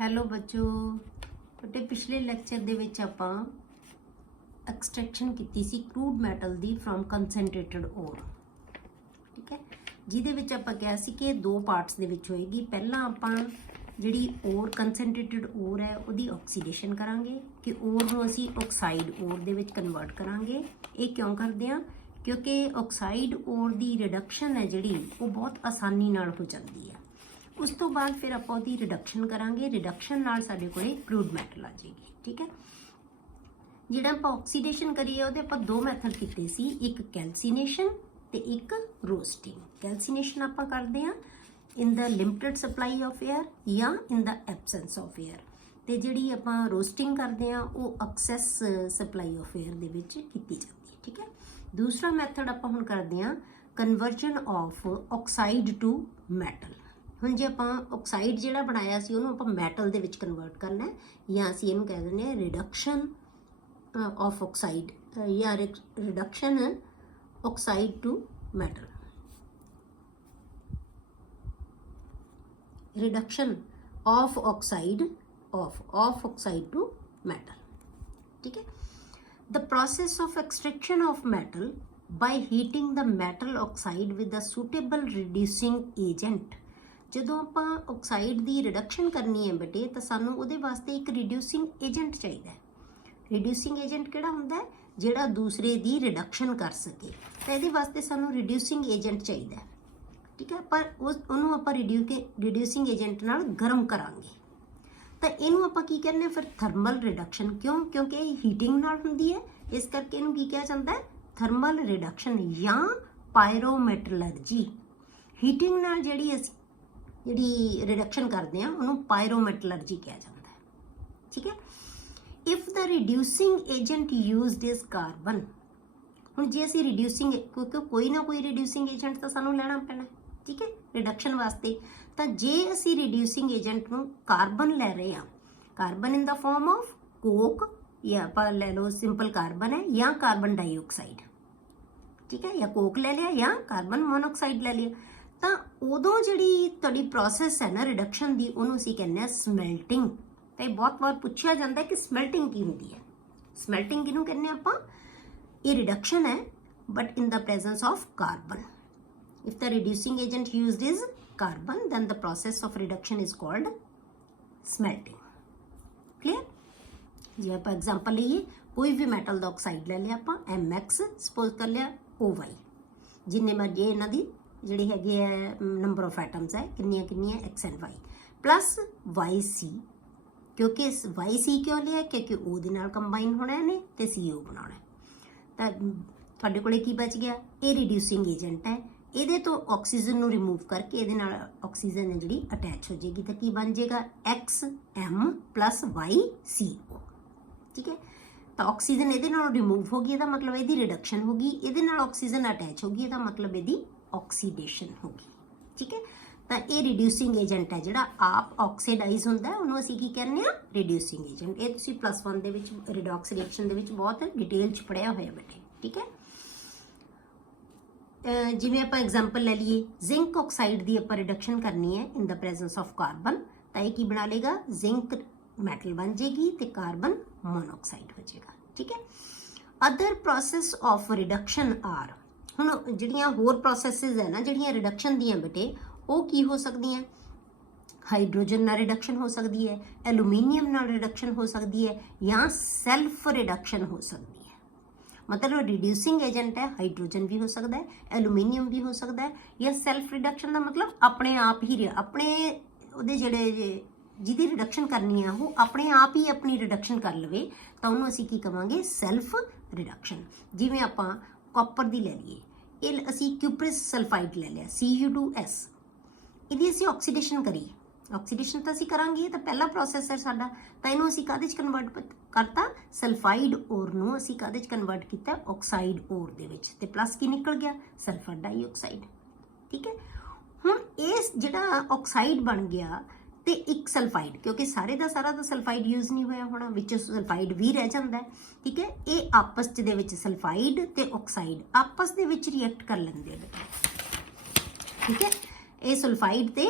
Hello ਬੱਚੋ, ਬੇਟੇ ਪਿਛਲੇ ਲੈਕਚਰ ਦੇ ਵਿੱਚ ਆਪਾਂ ਐਕਸਟ੍ਰੈਕਸ਼ਨ ਕੀਤੀ ਸੀ crude metal the from concentrated ਓਰ। ਠੀਕ ਹੈ, ਜਿਹਦੇ ਵਿੱਚ ਆਪਾਂ ਕਿਹਾ ਸੀ ਕਿ ਦੋ ਪਾਰਟਸ ਦੇ ਵਿੱਚ ਹੋਏਗੀ। ਪਹਿਲਾਂ ਆਪਾਂ ਜਿਹੜੀ ਓਰ ਕਨਸੈਂਟਰੇਟਡ ਓਰ ਹੈ ਉਹਦੀ ਆਕਸੀਡੇਸ਼ਨ ਕਰਾਂਗੇ ਕਿ ਓਰ ਨੂੰ ਅਸੀਂ ਆਕਸਾਈਡ ਓਰ ਦੇ ਵਿੱਚ ਕਨਵਰਟ ਕਰਾਂਗੇ। ਇਹ ਕਿਉਂ ਕਰਦੇ ਹਾਂ? ਕਿਉਂਕਿ ਆਕਸਾਈਡ ਓਰ ਦੀ ਰਿਡਕਸ਼ਨ ਹੈ ਜਿਹੜੀ ਉਹ ਬਹੁਤ ਆਸਾਨੀ ਨਾਲ ਹੋ ਜਾਂਦੀ ਹੈ। ਉਸ ਤੋਂ ਬਾਅਦ ਫਿਰ ਆਪਾਂ ਉਹਦੀ ਰਿਡਕਸ਼ਨ ਕਰਾਂਗੇ। ਰਿਡਕਸ਼ਨ ਨਾਲ ਸਾਡੇ ਕੋਲੇ ਕਰੂਡ ਮੈਟਲ ਆ ਜਾਏਗੀ। ਠੀਕ ਹੈ, ਜਿਹੜਾ ਆਪਾਂ ਆਕਸੀਡੇਸ਼ਨ ਕਰੀਏ ਉਹਦੇ ਆਪਾਂ ਦੋ ਮੈਥਡ ਕੀਤੇ ਸੀ, ਇੱਕ ਕੈਲਸੀਨੇਸ਼ਨ ਤੇ ਇੱਕ ਰੋਸਟਿੰਗ। ਕੈਲਸੀਨੇਸ਼ਨ ਆਪਾਂ ਕਰਦੇ ਹਾਂ ਇਨ ਦਾ ਲਿਮਿਟਡ ਸਪਲਾਈ ਆਫ 에ਅਰ ਜਾਂ ਇਨ ਦਾ ਐਬਸੈਂਸ ਆਫ 에ਅਰ, ਤੇ ਜਿਹੜੀ ਆਪਾਂ ਰੋਸਟਿੰਗ ਕਰਦੇ ਹਾਂ ਉਹ ਐਕਸੈਸ ਸਪਲਾਈ ਆਫ 에ਅਰ ਦੇ ਵਿੱਚ ਕੀਤੀ ਜਾਂਦੀ ਹੈ। ਠੀਕ ਹੈ, ਦੂਸਰਾ ਮੈਥਡ ਆਪਾਂ ਹੁਣ ਕਰਦੇ ਹਾਂ conversion of oxide to metal. ਹੁਣ ਜੇ ਆਪਾਂ ਆਕਸਾਈਡ ਜਿਹੜਾ ਬਣਾਇਆ ਸੀ ਉਹਨੂੰ ਆਪਾਂ ਮੈਟਲ ਦੇ ਵਿੱਚ ਕਨਵਰਟ ਕਰਨਾ ਹੈ, ਜਾਂ ਅਸੀਂ ਇਹਨੂੰ ਕਹਿ ਦਿੰਦੇ ਹਾਂ ਰਿਡਕਸ਼ਨ ਆਫ ਆਕਸਾਈਡ ਜਾਂ reduction oxide to metal. Reduction of oxide to metal. ठीक है, the process of extraction of metal by heating the metal oxide with a suitable reducing agent. ਜਦੋਂ ਆਪਾਂ ਆਕਸਾਈਡ ਦੀ ਰਿਡਕਸ਼ਨ ਕਰਨੀ ਹੈ ਬੇਟੇ ਤਾਂ ਸਾਨੂੰ ਉਹਦੇ ਵਾਸਤੇ ਇੱਕ ਰਿਡਿਊਸਿੰਗ ਏਜੰਟ ਚਾਹੀਦਾ ਹੈ। ਰਿਡਿਊਸਿੰਗ ਏਜੰਟ ਕਿਹੜਾ ਹੁੰਦਾ ਹੈ? ਜਿਹੜਾ ਦੂਸਰੇ ਦੀ ਰਿਡਕਸ਼ਨ ਕਰ ਸਕੇ। ਤਾਂ ਇਹਦੇ ਵਾਸਤੇ ਸਾਨੂੰ ਰਿਡਿਊਸਿੰਗ ਏਜੰਟ ਚਾਹੀਦਾ ਹੈ। ठीक है, पर ਉਹਨੂੰ ਆਪਾਂ ਰਿਡਿਊਸਿੰਗ ਏਜੰਟ ਨਾਲ ਗਰਮ ਕਰਾਂਗੇ ਤਾਂ ਇਹਨੂੰ ਆਪਾਂ ਕੀ ਕਹਿੰਦੇ ਫਿਰ ਥਰਮਲ ਰਿਡਕਸ਼ਨ। ਕਿਉਂ? ਕਿਉਂਕਿ ਇਹ ਹੀਟਿੰਗ ਨਾਲ ਹੁੰਦੀ ਹੈ, ਇਸ ਕਰਕੇ ਇਹਨੂੰ ਕੀ ਕਿਹਾ ਜਾਂਦਾ ਹੈ? ਥਰਮਲ ਰਿਡਕਸ਼ਨ ਜਾਂ ਪਾਇਰੋਮੈਟਲਰਜੀ। ਹੀਟਿੰਗ ਨਾਲ ਜਿਹੜੀ ਰਿਡਕਸ਼ਨ ਕਰਦੇ ਆ ਉਹਨੂੰ ਪਾਇਰੋਮੈਟਲਰਜੀ ਕਿਹਾ ਜਾਂਦਾ ਹੈ। ਠੀਕ ਹੈ, if the reducing agent used is carbon. ਹੁਣ ਜੇ ਅਸੀਂ ਰਿਡਿਊਸਿੰਗ, ਕਿਉਂਕਿ ਕੋਈ ਨਾ ਕੋਈ ਰਿਡਿਊਸਿੰਗ ਏਜੰਟ ਤਾਂ ਸਾਨੂੰ ਲੈਣਾ ਪੈਣਾ। ਠੀਕ ਹੈ, ਰਿਡਕਸ਼ਨ ਵਾਸਤੇ ਤਾਂ ਜੇ ਅਸੀਂ ਰਿਡਿਊਸਿੰਗ ਏਜੰਟ ਨੂੰ ਕਾਰਬਨ ਲੈ ਰਹੇ ਹਾਂ, carbon in the farm of Coke, ਜਾਂ ਆਪਾਂ ਲੈ ਲਓ ਸਿੰਪਲ ਕਾਰਬਨ ਹੈ ਜਾਂ ਕਾਰਬਨ ਡਾਈਆਕਸਾਈਡ। ਠੀਕ ਹੈ, ਜਾਂ ਕੋਕ ਲੈ ਲਿਆ ਜਾਂ ਕਾਰਬਨ ਮੋਨੋਆਕਸਾਈਡ ਲੈ ਲਿਆ, ਤਾਂ ਉਦੋਂ ਜਿਹੜੀ ਤੁਹਾਡੀ ਪ੍ਰੋਸੈਸ ਹੈ ਨਾ ਰਿਡਕਸ਼ਨ ਦੀ, ਉਹਨੂੰ ਅਸੀਂ ਕਹਿੰਦੇ ਹਾਂ ਸਮੈਲਟਿੰਗ। ਤਾਂ ਇਹ ਬਹੁਤ ਵਾਰ ਪੁੱਛਿਆ ਜਾਂਦਾ ਕਿ ਸਮੈਲਟਿੰਗ ਕੀ ਹੁੰਦੀ ਹੈ। ਸਮੈਲਟਿੰਗ ਕਿਹਨੂੰ ਕਹਿੰਦੇ ਆਪਾਂ? ਇਹ ਰਿਡਕਸ਼ਨ ਹੈ but in the presence of carbon. If the reducing agent used is carbon, then the process of reduction is called smelting. Clear? ਜੇ ਆਪਾਂ ਐਗਜ਼ਾਮਪਲ ਲਈਏ, ਕੋਈ ਵੀ ਮੈਟਲ ਦਾ ਆਕਸਾਈਡ ਲੈ ਲਿਆ ਆਪਾਂ, MX ਸਪੋਜ਼ ਕਰ ਲਿਆ OY, ਜਿੰਨੇ ਮਰਜ਼ੀ ਇਹਨਾਂ ਦੀ ਜਿਹੜੀ ਹੈਗੀ ਹੈ ਨੰਬਰ ਆਫ ਐਟਮਸ ਹੈ ਕਿੰਨੀਆਂ X and Y plus YC। ਕਿਉਂਕਿ YC ਕਿਉਂ ਲਿਆ? ਕਿਉਂਕਿ O ਦੇ ਨਾਲ ਕੰਬਾਈਨ ਹੋਣਾ ਇਹਨੇ ਤੇ CO ਬਣਾਉਣਾ। ਤਾਂ ਤੁਹਾਡੇ ਕੋਲੇ ਕੀ ਬਚ ਗਿਆ? ਇਹ ਰਿਡਿਊਸਿੰਗ ਏਜੰਟ ਹੈ। ਇਹਦੇ ਤੋਂ ਆਕਸੀਜਨ ਨੂੰ ਰਿਮੂਵ ਕਰਕੇ ਇਹਦੇ ਨਾਲ ਆਕਸੀਜਨ ਹੈ ਜਿਹੜੀ ਅਟੈਚ ਹੋ ਜਾਏਗੀ ਤਾਂ ਕੀ ਬਣ ਜਾਏਗਾ? XM plus YCO। ਠੀਕ ਹੈ, ਤਾਂ ਆਕਸੀਜਨ ਇਹਦੇ ਨਾਲ ਰਿਮੂਵ ਹੋ ਗਈ, ਇਹਦਾ ਮਤਲਬ ਇਹਦੀ ਰਿਡਕਸ਼ਨ ਹੋ ਗਈ। ਇਹਦੇ ਨਾਲ ਆਕਸੀਜਨ ਅਟੈਚ ਹੋ ਗਈ, ਇਹਦਾ ਮਤਲਬ ਇਹਦੀ ਆਕਸੀਡੇਸ਼ਨ ਹੋ ਗਈ। ਠੀਕ ਹੈ, ਤਾਂ ਇਹ ਰਿਡਿਊਸਿੰਗ ਏਜੰਟ ਹੈ ਜਿਹੜਾ ਆਪ ਆਕਸੀਡਾਈਜ਼ ਹੁੰਦਾ, ਉਹਨੂੰ ਅਸੀਂ ਕੀ ਕਹਿੰਦੇ ਹਾਂ? Reducing agent. ਇਹ ਤੁਸੀਂ +1 ਦੇ ਵਿੱਚ ਰਿਡੌਕਸ ਰਿਐਕਸ਼ਨ ਦੇ ਵਿੱਚ ਬਹੁਤ ਡਿਟੇਲ 'ਚ ਪੜ੍ਹਿਆ ਹੋਇਆ ਬੇਟੇ। ਠੀਕ ਹੈ, ਜਿਵੇਂ ਆਪਾਂ ਐਗਜ਼ਾਮਪਲ ਲੈ ਲਈਏ, ਜ਼ਿੰਕ ਆਕਸਾਈਡ ਦੀ ਆਪਾਂ ਰਿਡਕਸ਼ਨ ਕਰਨੀ ਹੈ ਇਨ ਦਾ ਪ੍ਰੈਜ਼ੈਂਸ ਆਫ ਕਾਰਬਨ, ਤਾਂ ਇਹ ਕੀ ਬਣਾ ਲੇਗਾ? ਜ਼ਿੰਕ ਮੈਟਲ ਬਣ ਜਾਏਗੀ ਤੇ ਕਾਰਬਨ ਮੋਨੋਆਕਸਾਈਡ ਹੋ ਜਾਏਗਾ। ਠੀਕ ਹੈ, other process of reduction are. ਹੁਣ ਜਿਹੜੀਆਂ ਹੋਰ ਪ੍ਰੋਸੈਸਿਸ ਹੈ ਨਾ ਜਿਹੜੀਆਂ ਰਿਡਕਸ਼ਨ ਦੀਆਂ ਬੇਟੇ, ਉਹ ਕੀ ਹੋ ਸਕਦੀਆਂ? ਹਾਈਡਰੋਜਨ ਨਾਲ ਰਿਡਕਸ਼ਨ ਹੋ ਸਕਦੀ ਹੈ, ਐਲੂਮੀਨੀਅਮ ਨਾਲ ਰਿਡਕਸ਼ਨ ਹੋ ਸਕਦੀ ਹੈ, ਜਾਂ ਸੈਲਫ ਰਿਡਕਸ਼ਨ ਹੋ ਸਕਦੀ ਹੈ। ਮਤਲਬ ਰਿਡਿਊਸਿੰਗ ਏਜੰਟ ਹੈ, ਹਾਈਡਰੋਜਨ ਵੀ ਹੋ ਸਕਦਾ ਹੈ, ਐਲੂਮੀਨੀਅਮ ਵੀ ਹੋ ਸਕਦਾ ਹੈ, ਜਾਂ ਸੈਲਫ ਰਿਡਕਸ਼ਨ ਦਾ ਮਤਲਬ ਆਪਣੇ ਆਪ ਹੀ ਆਪਣੇ ਉਹਦੇ ਜਿਹੜੇ ਜਿਹਦੀ ਰਿਡਕਸ਼ਨ ਕਰਨੀ ਆ ਉਹ ਆਪਣੇ ਆਪ ਹੀ ਆਪਣੀ ਰਿਡਕਸ਼ਨ ਕਰ ਲਵੇ, ਤਾਂ ਉਹਨੂੰ ਅਸੀਂ ਕੀ ਕਵਾਂਗੇ? Self reduction. ਜਿਵੇਂ ਆਪਾਂ ਕਾਪਰ ਦੀ ਲੈ ਲਈਏ, ਇਹ ਅਸੀਂ ਕਿਊਪਰਸ ਸਲਫਾਈਡ ਲੈ ਲਿਆ Cu2S, ਇਹਦੀ ਅਸੀਂ ਆਕਸੀਡੇਸ਼ਨ ਕਰੀ। ਆਕਸੀਡੇਸ਼ਨ ਤਾਂ ਅਸੀਂ ਕਰਾਂਗੇ, ਤਾਂ ਪਹਿਲਾ ਪ੍ਰੋਸੈਸ ਹੈ ਸਾਡਾ, ਤਾਂ ਇਹਨੂੰ ਅਸੀਂ ਕਾਹਦੇ 'ਚ ਕਨਵਰਟ ਕਰਤਾ? ਸਲਫਾਈਡ ਓਰ ਨੂੰ ਅਸੀਂ ਕਾਹਦੇ 'ਚ ਕਨਵਰਟ ਕੀਤਾ? ਆਕਸਾਈਡ ਓਰ ਦੇ ਵਿੱਚ, ਤੇ ਪਲੱਸ ਕੀ ਨਿਕਲ ਗਿਆ? Sulphur dioxide. ਠੀਕ ਹੈ, ਹੁਣ ਇਹ ਜਿਹੜਾ ਆਕਸਾਈਡ ਬਣ ਗਿਆ ਤੇ ਇੱਕ ਸਲਫਾਈਡ, ਕਿਉਂਕਿ ਸਾਰੇ ਦਾ ਸਾਰਾ ਤਾਂ ਸਲਫਾਈਡ ਯੂਜ਼ ਨਹੀਂ ਹੋਇਆ ਹੋਣਾ, ਵਿੱਚ ਸਲਫਾਈਡ ਵੀ ਰਹਿ ਜਾਂਦਾ ਹੈ। ਠੀਕ ਹੈ, ਇਹ ਆਪਸ ਦੇ ਵਿੱਚ ਸਲਫਾਈਡ ਤੇ ਆਕਸਾਈਡ ਆਪਸ ਦੇ ਵਿੱਚ ਰਿਐਕਟ ਕਰ ਲੈਂਦੇ ਆ। ਠੀਕ ਹੈ, ਇਹ ਸਲਫਾਈਡ ਤੇ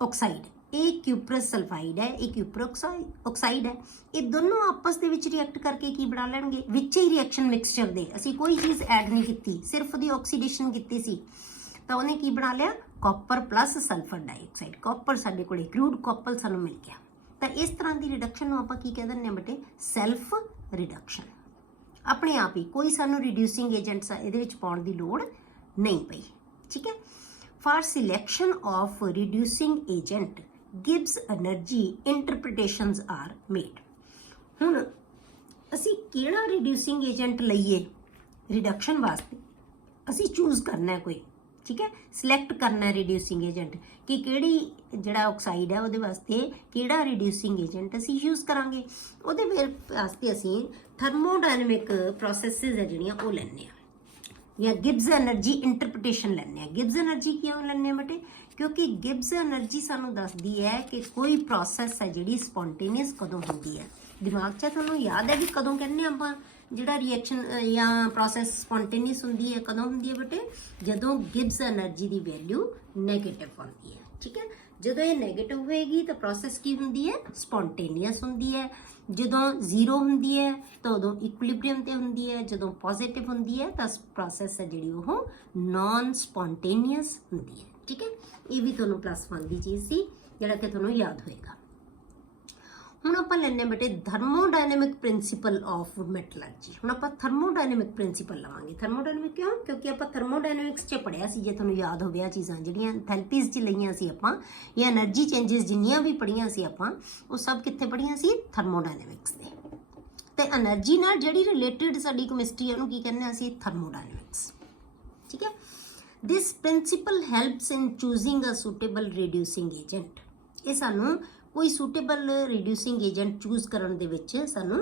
ਆਕਸਾਈਡ ਇਹ क्यूपरस सल्फाइड है, ये क्यूपर ऑक्साइड है। ये दोनों आपस ਦੇ ਵਿੱਚ ਰਿਐਕਟ ਕਰਕੇ ਕੀ ਬਣਾ ਲੈਣਗੇ, ਵਿੱਚ ਹੀ ਰਿਐਕਸ਼ਨ ਮਿਕਸਚਰ ਦੇ ਅਸੀਂ ਕੋਈ ਚੀਜ਼ ਐਡ ਨਹੀਂ ਕੀਤੀ, ਸਿਰਫ ਉਹਦੀ ਆਕਸੀਡੇਸ਼ਨ ਕੀਤੀ ਸੀ ਤਾਂ ਉਹਨੇ ਕੀ ਬਣਾ ਲਿਆ, copper plus sulphur dioxide. Copper ਸਾਡੇ ਕੋਲੇ ਕਰੂਡ ਕਾਪਰ ਸਾਨੂੰ ਮਿਲ ਗਿਆ। ਤਾਂ ਇਸ ਤਰ੍ਹਾਂ ਦੀ ਰਿਡਕਸ਼ਨ ਨੂੰ ਆਪਾਂ ਕੀ ਕਹਿ ਦਿੰਦੇ ਹਾਂ ਬੇਟੇ, ਸੈਲਫ ਰਿਡਕਸ਼ਨ। ਆਪਣੇ ਆਪ ਹੀ ਕੋਈ ਸਾਨੂੰ ਰਿਡਿਊਸਿੰਗ ਏਜੰਟਸ ਇਹਦੇ ਵਿੱਚ ਪਾਉਣ ਦੀ ਲੋੜ ਨਹੀਂ ਪਈ। ਠੀਕ ਹੈ। For selection of reducing agent gives energy interpretations are made. ਹੁਣ ਅਸੀਂ ਕਿਹੜਾ ਰਿਡਿਊਸਿੰਗ ਏਜੰਟ ਲਈਏ ਰਿਡਕਸ਼ਨ ਵਾਸਤੇ, ਅਸੀਂ ਚੂਜ਼ ਕਰਨਾ ਕੋਈ। ਠੀਕ ਹੈ, ਸਿਲੈਕਟ ਕਰਨਾ ਰਿਡਿਊਸਿੰਗ ਏਜੰਟ ਕਿ ਕਿਹੜੀ ਜਿਹੜਾ ਆਕਸਾਈਡ ਹੈ ਉਹਦੇ ਵਾਸਤੇ ਕਿਹੜਾ ਰਿਡਿਊਸਿੰਗ ਏਜੰਟ ਅਸੀਂ ਯੂਜ਼ ਕਰਾਂਗੇ। ਉਹਦੇ ਵਾਸਤੇ ਅਸੀਂ ਥਰਮੋਡਾਇਨਮਿਕ ਪ੍ਰੋਸੈਸਿਸ ਹੈ ਜਿਹੜੀਆਂ ਉਹ ਲੈਂਦੇ ਹਾਂ, ਜਾਂ ਗਿਬਸ એનર્ਜੀ ਇੰਟਰਪ੍ਰੀਟੇਸ਼ਨ ਲੈਂਦੇ ਹਾਂ। ਗਿਬਸ એનર્ਜੀ ਕਿਉਂ ਲੈਂਦੇ ਹਾਂ ਬੇਟੇ, ਕਿਉਂਕਿ ਗਿਬਸ એનર્ਜੀ ਸਾਨੂੰ ਦੱਸਦੀ ਹੈ ਕਿ ਕੋਈ ਪ੍ਰੋਸੈਸ ਹੈ ਜਿਹੜੀ ਸਪੌਂਟੇਨੀਅਸ ਕਦੋਂ ਹੁੰਦੀ ਹੈ। ਦਿਮਾਗ 'ਚ ਤੁਹਾਨੂੰ ਯਾਦ ਹੈ ਵੀ ਕਦੋਂ ਕਹਿੰਦੇ ਆਪਾਂ ਜਿਹੜਾ ਰਿਐਕਸ਼ਨ ਜਾਂ ਪ੍ਰੋਸੈਸ ਸਪੌਂਟੇਨੀਅਸ ਹੁੰਦੀ ਹੈ, ਕਦੋਂ ਹੁੰਦੀ ਹੈ ਬੇਟੇ, ਜਦੋਂ ਗਿਬਸ એનર્ਜੀ ਦੀ ਵੈਲਿਊ ਨੈਗੇਟਿਵ ਹੁੰਦੀ ਹੈ। ਠੀਕ ਹੈ, ਜਦੋਂ ਇਹ ਨੈਗੇਟਿਵ ਹੋਏਗੀ ਤਾਂ ਪ੍ਰੋਸੈਸ ਕੀ ਹੁੰਦੀ ਹੈ, ਸਪੌਂਟੇਨੀਅਸ ਹੁੰਦੀ ਹੈ। ਜਦੋਂ ਜ਼ੀਰੋ ਹੁੰਦੀ ਹੈ ਤਾਂ ਉਦੋਂ ਇਕੁਇਲਿਬਰੀਅਮ ਤੇ ਹੁੰਦੀ ਹੈ। ਜਦੋਂ ਪੋਜ਼ਿਟਿਵ ਹੁੰਦੀ ਹੈ ਤਾਂ ਪ੍ਰੋਸੈਸ ਹੈ ਜਿਹੜੀ ਉਹ ਨਾਨ ਸਪੌਂਟੇਨੀਅਸ ਹੁੰਦੀ ਹੈ। ਠੀਕ ਹੈ, ਇਹ ਵੀ ਤੁਹਾਨੂੰ +1 ਦੀ ਚੀਜ਼ ਸੀ ਜਿਹੜਾ ਕਿ ਤੁਹਾਨੂੰ ਯਾਦ ਹੋਏਗਾ। ਹੁਣ ਆਪਾਂ ਲੈਣੇ ਬੇਟੇ ਥਰਮੋਡਾਇਨਮਿਕ ਪ੍ਰਿੰਸੀਪਲ ਆਫ ਮੈਟਲਰਜੀ। ਹੁਣ ਆਪਾਂ ਥਰਮੋਡਾਇਨਮਿਕ ਪ੍ਰਿੰਸੀਪਲ ਲਵਾਂਗੇ। ਥਰਮੋਡਾਇਨਮਿਕ ਕਿਉਂ, ਕਿਉਂਕਿ ਆਪਾਂ ਥਰਮੋਡਾਇਨਮਿਕਸ 'ਚ ਪੜ੍ਹਿਆ ਸੀ, ਜੇ ਤੁਹਾਨੂੰ ਯਾਦ ਹੋਵੇ ਆ ਚੀਜ਼ਾਂ ਜਿਹੜੀਆਂ ਥੈਰੇਪੀਜ਼ 'ਚ ਲਈਆਂ ਸੀ ਆਪਾਂ, ਜਾਂ એનર્ਜੀ ਚੇਂਜਸ ਜਿੰਨੀਆਂ ਵੀ ਪੜ੍ਹੀਆਂ ਸੀ ਆਪਾਂ, ਉਹ ਸਭ ਕਿੱਥੇ ਪੜ੍ਹੀਆਂ ਸੀ, ਥਰਮੋਡਾਇਨਮਿਕਸ ਦੇ। ਤੇ એનર્ਜੀ ਨਾਲ ਜਿਹੜੀ ਰਿਲੇਟਡ ਸਾਡੀ ਕੈਮਿਸਟਰੀ ਹੈ ਉਹਨੂੰ ਕੀ ਕਹਿੰਦੇ ਅਸੀਂ, ਥਰਮੋਡਾਇਨਮਿਕਸ। ਠੀਕ ਹੈ, ਦਿਸ ਪ੍ਰਿੰਸੀਪਲ ਹੈਲਪਸ ਇਨ ਚੂਜ਼ਿੰਗ ਅ ਸੂਟੇਬਲ ਰਿਡਿਊਸਿੰਗ ਏਜੰਟ। ਇਹ ਸਾਨੂੰ ਕੋਈ ਸੂਟੇਬਲ ਰਿਡਿਊਸਿੰਗ ਏਜੰਟ ਚੂਜ਼ ਕਰਨ ਦੇ ਵਿੱਚ ਸਾਨੂੰ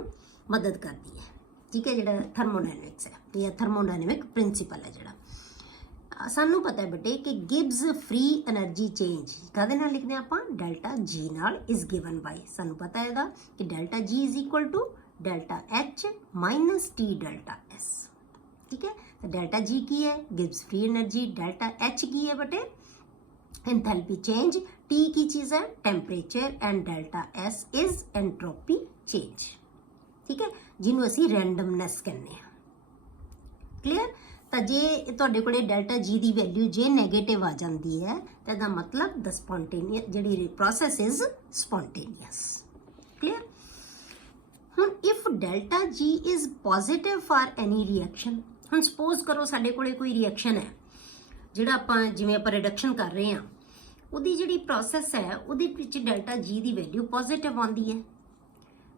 ਮਦਦ ਕਰਦੀ ਹੈ। ਠੀਕ ਹੈ, ਜਿਹੜਾ ਥਰਮੋਡਾਇਨਮਿਕਸ ਹੈ ਜਾਂ ਥਰਮੋਡਾਇਨਮਿਕ ਪ੍ਰਿੰਸੀਪਲ ਹੈ ਜਿਹੜਾ ਸਾਨੂੰ ਪਤਾ ਹੈ ਬੇਟੇ ਕਿ ਗਿਬਸ ਫ੍ਰੀ એનર્ਜੀ ਚੇਂਜ ਕਾਹਦੇ ਨਾਲ ਲਿਖਦੇ ਆਪਾਂ, ਡੈਲਟਾ ਜੀ ਨਾਲ ਇਜ਼ ਗਿਵਨ ਬਾਈ, ਸਾਨੂੰ ਪਤਾ ਇਹਦਾ ਕਿ delta G is equal to delta H minus T delta S. ਠੀਕ ਹੈ, ਤਾਂ ਡੈਲਟਾ ਜੀ ਕੀ ਹੈ, Gibbs free energy. Delta H ਕੀ ਹੈ ਬੇਟੇ, एंथैल्पी चेंज। टी की चीज़ है, temperature. And delta S is entropy change. ठीक है, जिन्हों असी रैंडमनैस कहने। क्लीयर, तो जे तुहाडे कोले डेल्टा जी की वैल्यू जे नैगेटिव आ जाती है तो इसका मतलब the spontaneous G process is spontaneous. Clear, हुण if delta G is positive for any reaction, हुण सपोज करो साडे कोले कोई रिएक्शन है ਜਿਹੜਾ ਆਪਾਂ ਜਿਵੇਂ ਆਪਾਂ ਰਿਡਕਸ਼ਨ ਕਰ ਰਹੇ ਹਾਂ, ਉਹਦੀ ਜਿਹੜੀ ਪ੍ਰੋਸੈਸ ਹੈ ਉਹਦੇ ਵਿੱਚ ਡੈਲਟਾ ਜੀ ਦੀ ਵੈਲਿਊ ਪੋਜ਼ਿਟਿਵ ਆਉਂਦੀ ਹੈ।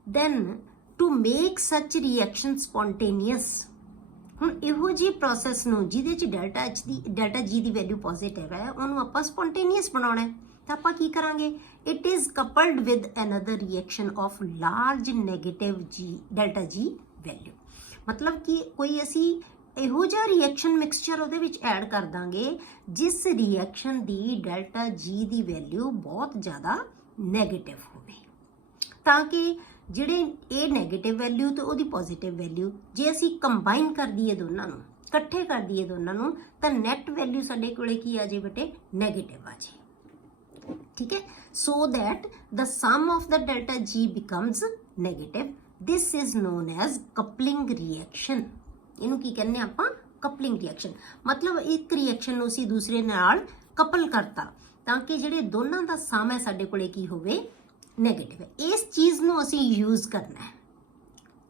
ਦੈਨ ਟੂ ਮੇਕ ਸੱਚ ਰਿਐਕਸ਼ਨ ਸਪੌਂਟੇਨੀਅਸ, ਹੁਣ ਇਹੋ ਜਿਹੀ ਪ੍ਰੋਸੈਸ ਨੂੰ ਜਿਹਦੇ 'ਚ ਡੈਲਟਾ ਜੀ ਦੀ ਵੈਲਿਊ ਪੋਜ਼ਿਟਿਵ ਹੈ ਉਹਨੂੰ ਆਪਾਂ ਸਪੌਂਟੇਨੀਅਸ ਬਣਾਉਣਾ ਹੈ, ਤਾਂ ਆਪਾਂ ਕੀ ਕਰਾਂਗੇ, it is coupled with another reaction of large negative G delta G value. ਮਤਲਬ ਕਿ ਕੋਈ ਅਸੀਂ ਇਹੋ ਜਿਹਾ ਰਿਐਕਸ਼ਨ ਮਿਕਸਚਰ ਉਹਦੇ ਵਿੱਚ ਐਡ ਕਰ ਦਾਂਗੇ ਜਿਸ ਰਿਐਕਸ਼ਨ ਦੀ ਡੈਲਟਾ ਜੀ ਦੀ ਵੈਲਿਊ ਬਹੁਤ ਜ਼ਿਆਦਾ ਨੈਗੇਟਿਵ ਹੋਵੇ, ਤਾਂ ਕਿ ਜਿਹੜੇ ਇਹ ਨੈਗੇਟਿਵ ਵੈਲਿਊ ਤੇ ਉਹਦੀ ਪੋਜ਼ਿਟਿਵ ਵੈਲਿਊ ਜੇ ਅਸੀਂ ਕੰਬਾਈਨ ਕਰ ਦਈਏ ਦੋਨਾਂ ਨੂੰ, ਇਕੱਠੇ ਕਰ ਦਈਏ ਦੋਨਾਂ ਨੂੰ, ਤਾਂ ਨੈਟ ਵੈਲਿਊ ਸਾਡੇ ਕੋਲੇ ਕੀ ਆ ਜੇ ਬੇਟੇ, ਨੈਗੇਟਿਵ ਆ ਜੇ। ਠੀਕ ਹੈ, so that the sum of the delta G becomes negative. This is known as coupling reaction. ਇਹਨੂੰ ਕੀ ਕਹਿੰਦੇ ਆਪਾਂ, ਕਪਲਿੰਗ ਰਿਐਕਸ਼ਨ। ਮਤਲਬ ਇੱਕ ਰਿਐਕਸ਼ਨ ਨੂੰ ਅਸੀਂ ਦੂਸਰੇ ਨਾਲ ਕਪਲ ਕਰਤਾ ਤਾਂ ਕਿ ਜਿਹੜੇ ਦੋਨਾਂ ਦਾ ਸਮ ਹੈ ਸਾਡੇ ਕੋਲੇ ਕੀ ਹੋਵੇ, ਨੈਗੇਟਿਵ ਹੈ। ਇਸ ਚੀਜ਼ ਨੂੰ ਅਸੀਂ ਯੂਜ਼ ਕਰਨਾ ਹੈ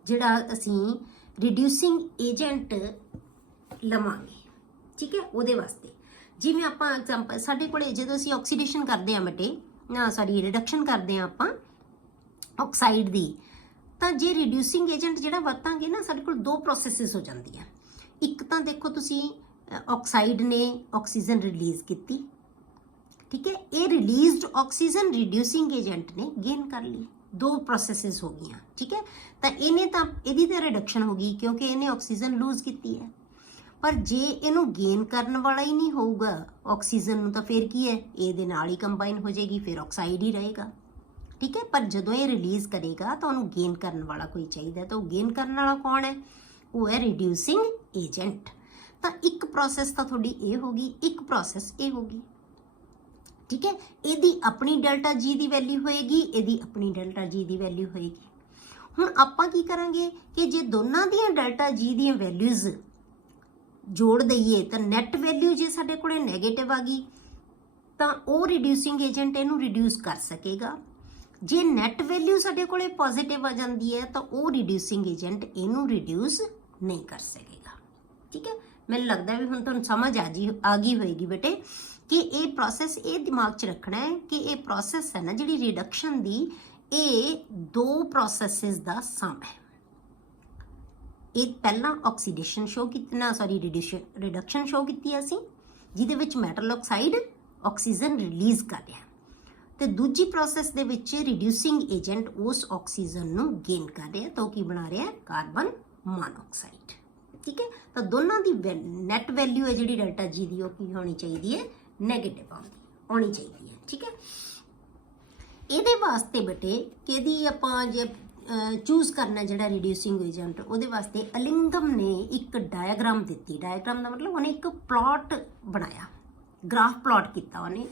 ਜਿਹੜਾ ਅਸੀਂ ਰਿਡਿਊਸਿੰਗ ਏਜੰਟ ਲਵਾਂਗੇ। ਠੀਕ ਹੈ, ਉਹਦੇ ਵਾਸਤੇ ਜਿਵੇਂ ਆਪਾਂ ਐਗਜ਼ਾਮਪਲ ਸਾਡੇ ਕੋਲੇ ਜਦੋਂ ਅਸੀਂ ਆਕਸੀਡੇਸ਼ਨ ਕਰਦੇ ਹਾਂ ਬੇਟੇ, ਰਿਡਕਸ਼ਨ ਕਰਦੇ ਹਾਂ ਆਪਾਂ ਆਕਸਾਈਡ ਦੀ, ਤਾਂ ਜੇ ਰਿਡਿਊਸਿੰਗ ਏਜੰਟ ਜਿਹੜਾ ਵਰਤਾਂਗੇ ਨਾ, ਸਾਡੇ ਕੋਲ ਦੋ ਪ੍ਰੋਸੈਸਿਸ ਹੋ ਜਾਂਦੀਆਂ। ਇੱਕ ਤਾਂ ਦੇਖੋ ਤੁਸੀਂ ਆਕਸਾਈਡ ਨੇ ਆਕਸੀਜਨ ਰਿਲੀਜ਼ ਕੀਤੀ, ਠੀਕ ਹੈ, ਇਹ ਰਿਲੀਜ਼ਡ ਆਕਸੀਜਨ ਰਿਡਿਊਸਿੰਗ ਏਜੰਟ ਨੇ ਗੇਨ ਕਰ ਲਈ, ਦੋ ਪ੍ਰੋਸੈਸਿਸ ਹੋ ਗਈਆਂ। ਠੀਕ ਹੈ, ਤਾਂ ਇਹਦੀ ਤਾਂ ਰਿਡਕਸ਼ਨ ਹੋ ਗਈ ਕਿਉਂਕਿ ਇਹਨੇ ਆਕਸੀਜਨ ਲੂਜ਼ ਕੀਤੀ ਹੈ। ਪਰ ਜੇ ਇਹਨੂੰ ਗੇਨ ਕਰਨ ਵਾਲਾ ਹੀ ਨਹੀਂ ਹੋਊਗਾ ਆਕਸੀਜਨ ਨੂੰ, ਤਾਂ ਫਿਰ ਕੀ ਹੈ, ਇਹਦੇ ਨਾਲ ਹੀ ਕੰਬਾਈਨ ਹੋ ਜਾਏਗੀ, ਫਿਰ ਆਕਸਾਈਡ ਹੀ ਰਹੇਗਾ। ਠੀਕ ਹੈ, ਪਰ ਜਦੋਂ ਇਹ ਰਿਲੀਜ਼ ਕਰੇਗਾ ਤਾਂ ਉਹਨੂੰ ਗੇਨ ਕਰਨ ਵਾਲਾ ਕੋਈ ਚਾਹੀਦਾ, ਤਾਂ ਉਹ ਗੇਨ ਕਰਨ ਵਾਲਾ ਕੌਣ ਹੈ, ਉਹ ਹੈ ਰਿਡਿਊਸਿੰਗ ਏਜੰਟ। ਤਾਂ ਇੱਕ ਪ੍ਰੋਸੈਸ ਤਾਂ ਤੁਹਾਡੀ ਇਹ ਹੋ ਗਈ, ਇੱਕ ਪ੍ਰੋਸੈਸ ਇਹ ਹੋ ਗਈ। ठीक है, ਇਹਦੀ ਆਪਣੀ ਡੈਲਟਾ ਜੀ ਦੀ ਵੈਲਿਊ ਹੋਏਗੀ, ਇਹਦੀ ਆਪਣੀ ਡੈਲਟਾ ਜੀ ਦੀ ਵੈਲਿਊ ਹੋਏਗੀ। ਹੁਣ ਆਪਾਂ ਕੀ ਕਰਾਂਗੇ ਕਿ ਜੇ ਦੋਨਾਂ ਦੀਆਂ ਡੈਲਟਾ ਜੀ ਦੀਆਂ ਵੈਲਿਊਜ਼ ਜੋੜ ਦਈਏ ਤਾਂ ਨੈਟ ਵੈਲਿਊ ਜੇ ਸਾਡੇ ਕੋਲੇ ਨੈਗੇਟਿਵ ਆ ਗਈ ਤਾਂ ਉਹ ਰਿਡਿਊਸਿੰਗ ਏਜੰਟ ਇਹਨੂੰ ਰਿਡਿਊਸ ਕਰ ਸਕੇਗਾ। ਜੇ ਨੈਟ ਵੈਲਿਊ ਸਾਡੇ ਕੋਲੇ ਪੋਜ਼ਿਟਿਵ ਆ ਜਾਂਦੀ ਹੈ ਤਾਂ ਉਹ ਰਿਡਿਊਸਿੰਗ ਏਜੰਟ ਇਹਨੂੰ ਰਿਡਿਊਸ ਨਹੀਂ ਕਰ ਸਕੇਗਾ। ਠੀਕ ਹੈ, ਮੈਨੂੰ ਲੱਗਦਾ ਵੀ ਹੁਣ ਤੁਹਾਨੂੰ ਸਮਝ ਆ ਗਈ ਹੋਏਗੀ ਬੇਟੇ ਕਿ ਇਹ ਪ੍ਰੋਸੈਸ, ਇਹ ਦਿਮਾਗ 'ਚ ਰੱਖਣਾ ਹੈ ਕਿ ਇਹ ਪ੍ਰੋਸੈਸ ਹੈ ਨਾ ਜਿਹੜੀ ਰਿਡਕਸ਼ਨ ਦੀ, ਇਹ ਦੋ ਪ੍ਰੋਸੈਸਿਸ ਦਾ ਸਮ ਹੈ। ਇਹ ਪਹਿਲਾਂ ਆਕਸੀਡੇਸ਼ਨ ਸ਼ੋ ਕੀਤਾ, ਸੌਰੀ ਰਿਡਕਸ਼ਨ ਸ਼ੋ ਕੀਤੀ ਅਸੀਂ, ਜਿਹਦੇ ਵਿੱਚ ਮੈਟਲ ਆਕਸਾਈਡ ਆਕਸੀਜਨ ਰਿਲੀਜ਼ ਕਰ ਰਿਹਾ, ਤੇ ਦੂਜੀ ਪ੍ਰੋਸੈਸ ਦੇ ਵਿੱਚ ਰਿਡਿਊਸਿੰਗ ਏਜੰਟ ਉਸ ਆਕਸੀਜਨ ਨੂੰ ਗੇਨ ਕਰ ਰਿਹਾ, ਤਾਂ ਉਹ ਕੀ ਬਣਾ ਰਿਹਾ, ਕਾਰਬਨ ਮੋਨੋਆਕਸਾਈਡ। ਠੀਕ ਹੈ, ਤਾਂ ਦੋਨਾਂ ਦੀ ਨੈਟ ਵੈਲਿਊ ਹੈ ਜਿਹੜੀ ਡੈਲਟਾ ਜੀ ਦੀ, ਉਹ ਕੀ ਹੋਣੀ ਚਾਹੀਦੀ ਹੈ, ਨੈਗੇਟਿਵ ਆਉਣੀ ਚਾਹੀਦੀ ਹੈ। ਠੀਕ ਹੈ, ਇਹਦੇ ਵਾਸਤੇ ਬੇਟੇ ਕਿਹਦੀ ਆਪਾਂ ਜੇ ਚੂਜ਼ ਕਰਨਾ ਜਿਹੜਾ ਰਿਡਿਊਸਿੰਗ ਏਜੰਟ, ਉਹਦੇ ਵਾਸਤੇ ਅਲਿੰਗਮ ਨੇ ਇੱਕ ਡਾਇਆਗ੍ਰਾਮ ਦਿੱਤੀ। ਡਾਇਆਗ੍ਰਾਮ ਦਾ ਮਤਲਬ ਉਹਨੇ ਇੱਕ ਪਲਾਟ ਬਣਾਇਆ, ਗ੍ਰਾਫ ਪਲਾਟ ਕੀਤਾ ਉਹਨੇ,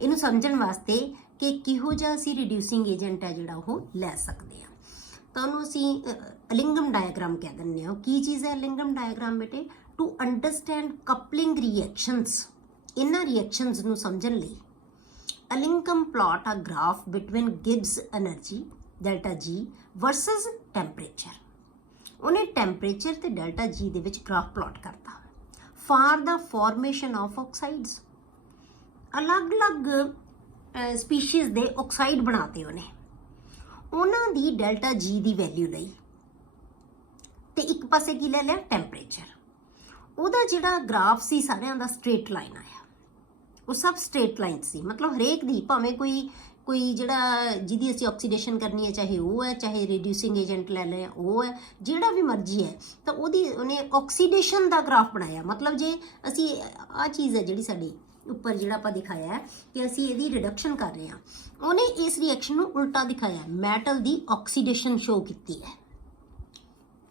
ਇਹਨੂੰ ਸਮਝਣ ਵਾਸਤੇ ਕਿ ਕਿਹੋ ਜਿਹਾ ਅਸੀਂ ਰਿਡਿਊਸਿੰਗ ਏਜੰਟ ਹੈ ਜਿਹੜਾ ਉਹ ਲੈ ਸਕਦੇ ਹਾਂ। ਤਾਂ ਉਹਨੂੰ ਅਸੀਂ ਅਲਿੰਗਮ ਡਾਇਆਗ੍ਰਾਮ ਕਹਿ ਦਿੰਦੇ ਹਾਂ। ਕੀ ਚੀਜ਼ ਹੈ ਅਲਿੰਗਮ ਡਾਇਆਗ੍ਰਾਮ ਬੇਟੇ? ਟੂ ਅੰਡਰਸਟੈਂਡ ਕਪਲਿੰਗ ਰਿਐਕਸ਼ਨਸ, ਇਹਨਾਂ ਰਿਐਕਸ਼ਨਸ ਨੂੰ ਸਮਝਣ ਲਈ ਅਲਿੰਗਮ ਪਲਾਟ ਆ ਗ੍ਰਾਫ ਬਿਟਵੀਨ ਗਿਬਸ એનર્ਜੀ ਡੈਲਟਾ ਜੀ ਵਰਸਸ ਟੈਂਪਰੇਚਰ। ਉਹਨੇ ਟੈਂਪਰੇਚਰ ਤੇ ਡੈਲਟਾ ਜੀ ਦੇ ਵਿੱਚ ਗ੍ਰਾਫ ਪਲਾਟ ਕਰਤਾ ਫਾਰ ਦਾ ਫਾਰਮੇਸ਼ਨ ਆਫ ਆਕਸਾਈਡਸ। ਅਲੱਗ-ਅਲੱਗ ਸਪੀਸ਼ੀਜ਼ ਦੇ ਆਕਸਾਈਡ ਬਣਾਤੇ ਉਹਨੇ, ਉਹਨਾਂ ਦੀ ਡੈਲਟਾ ਜੀ ਦੀ ਵੈਲਿਊ ਲਈ, ਤੇ ਇੱਕ ਪਾਸੇ ਕੀ ਲੈ ਲਿਆ, ਟੈਂਪਰੇਚਰ। ਉਹਦਾ ਜਿਹੜਾ ਗ੍ਰਾਫ ਸੀ ਸਾਰਿਆਂ ਦਾ ਸਟ੍ਰੇਟ ਲਾਈਨ ਆਇਆ, ਉਹ ਸਭ ਸਟ੍ਰੇਟ ਲਾਈਨ ਸੀ, ਮਤਲਬ ਹਰੇਕ ਦੀ, ਭਾਵੇਂ ਕੋਈ ਜਿਹੜਾ ਜਿਹਦੀ ਅਸੀਂ ਆਕਸੀਡੇਸ਼ਨ ਕਰਨੀ ਹੈ, ਚਾਹੇ ਉਹ ਹੈ, ਚਾਹੇ ਰਿਡਿਊਸਿੰਗ ਏਜੰਟ ਲੈ ਲਿਆ ਉਹ ਹੈ, ਜਿਹੜਾ ਵੀ ਮਰਜ਼ੀ ਹੈ, ਤਾਂ ਉਹਦੀ ਉਹਨੇ ਆਕਸੀਡੇਸ਼ਨ ਦਾ ਗ੍ਰਾਫ ਬਣਾਇਆ। ਮਤਲਬ ਜੇ ਅਸੀਂ ਆਹ ਚੀਜ਼ ਹੈ ਜਿਹੜੀ ਸਾਡੀ ਉੱਪਰ ਜਿਹੜਾ ਆਪਾਂ ਦਿਖਾਇਆ ਹੈ ਕਿ ਅਸੀਂ ਇਹਦੀ ਰਿਡਕਸ਼ਨ ਕਰ ਰਹੇ ਹਾਂ, ਉਹਨੇ ਇਸ ਰਿਐਕਸ਼ਨ ਨੂੰ ਉਲਟਾ ਦਿਖਾਇਆ, ਮੈਟਲ ਦੀ ਆਕਸੀਡੇਸ਼ਨ ਸ਼ੋ ਕੀਤੀ ਹੈ।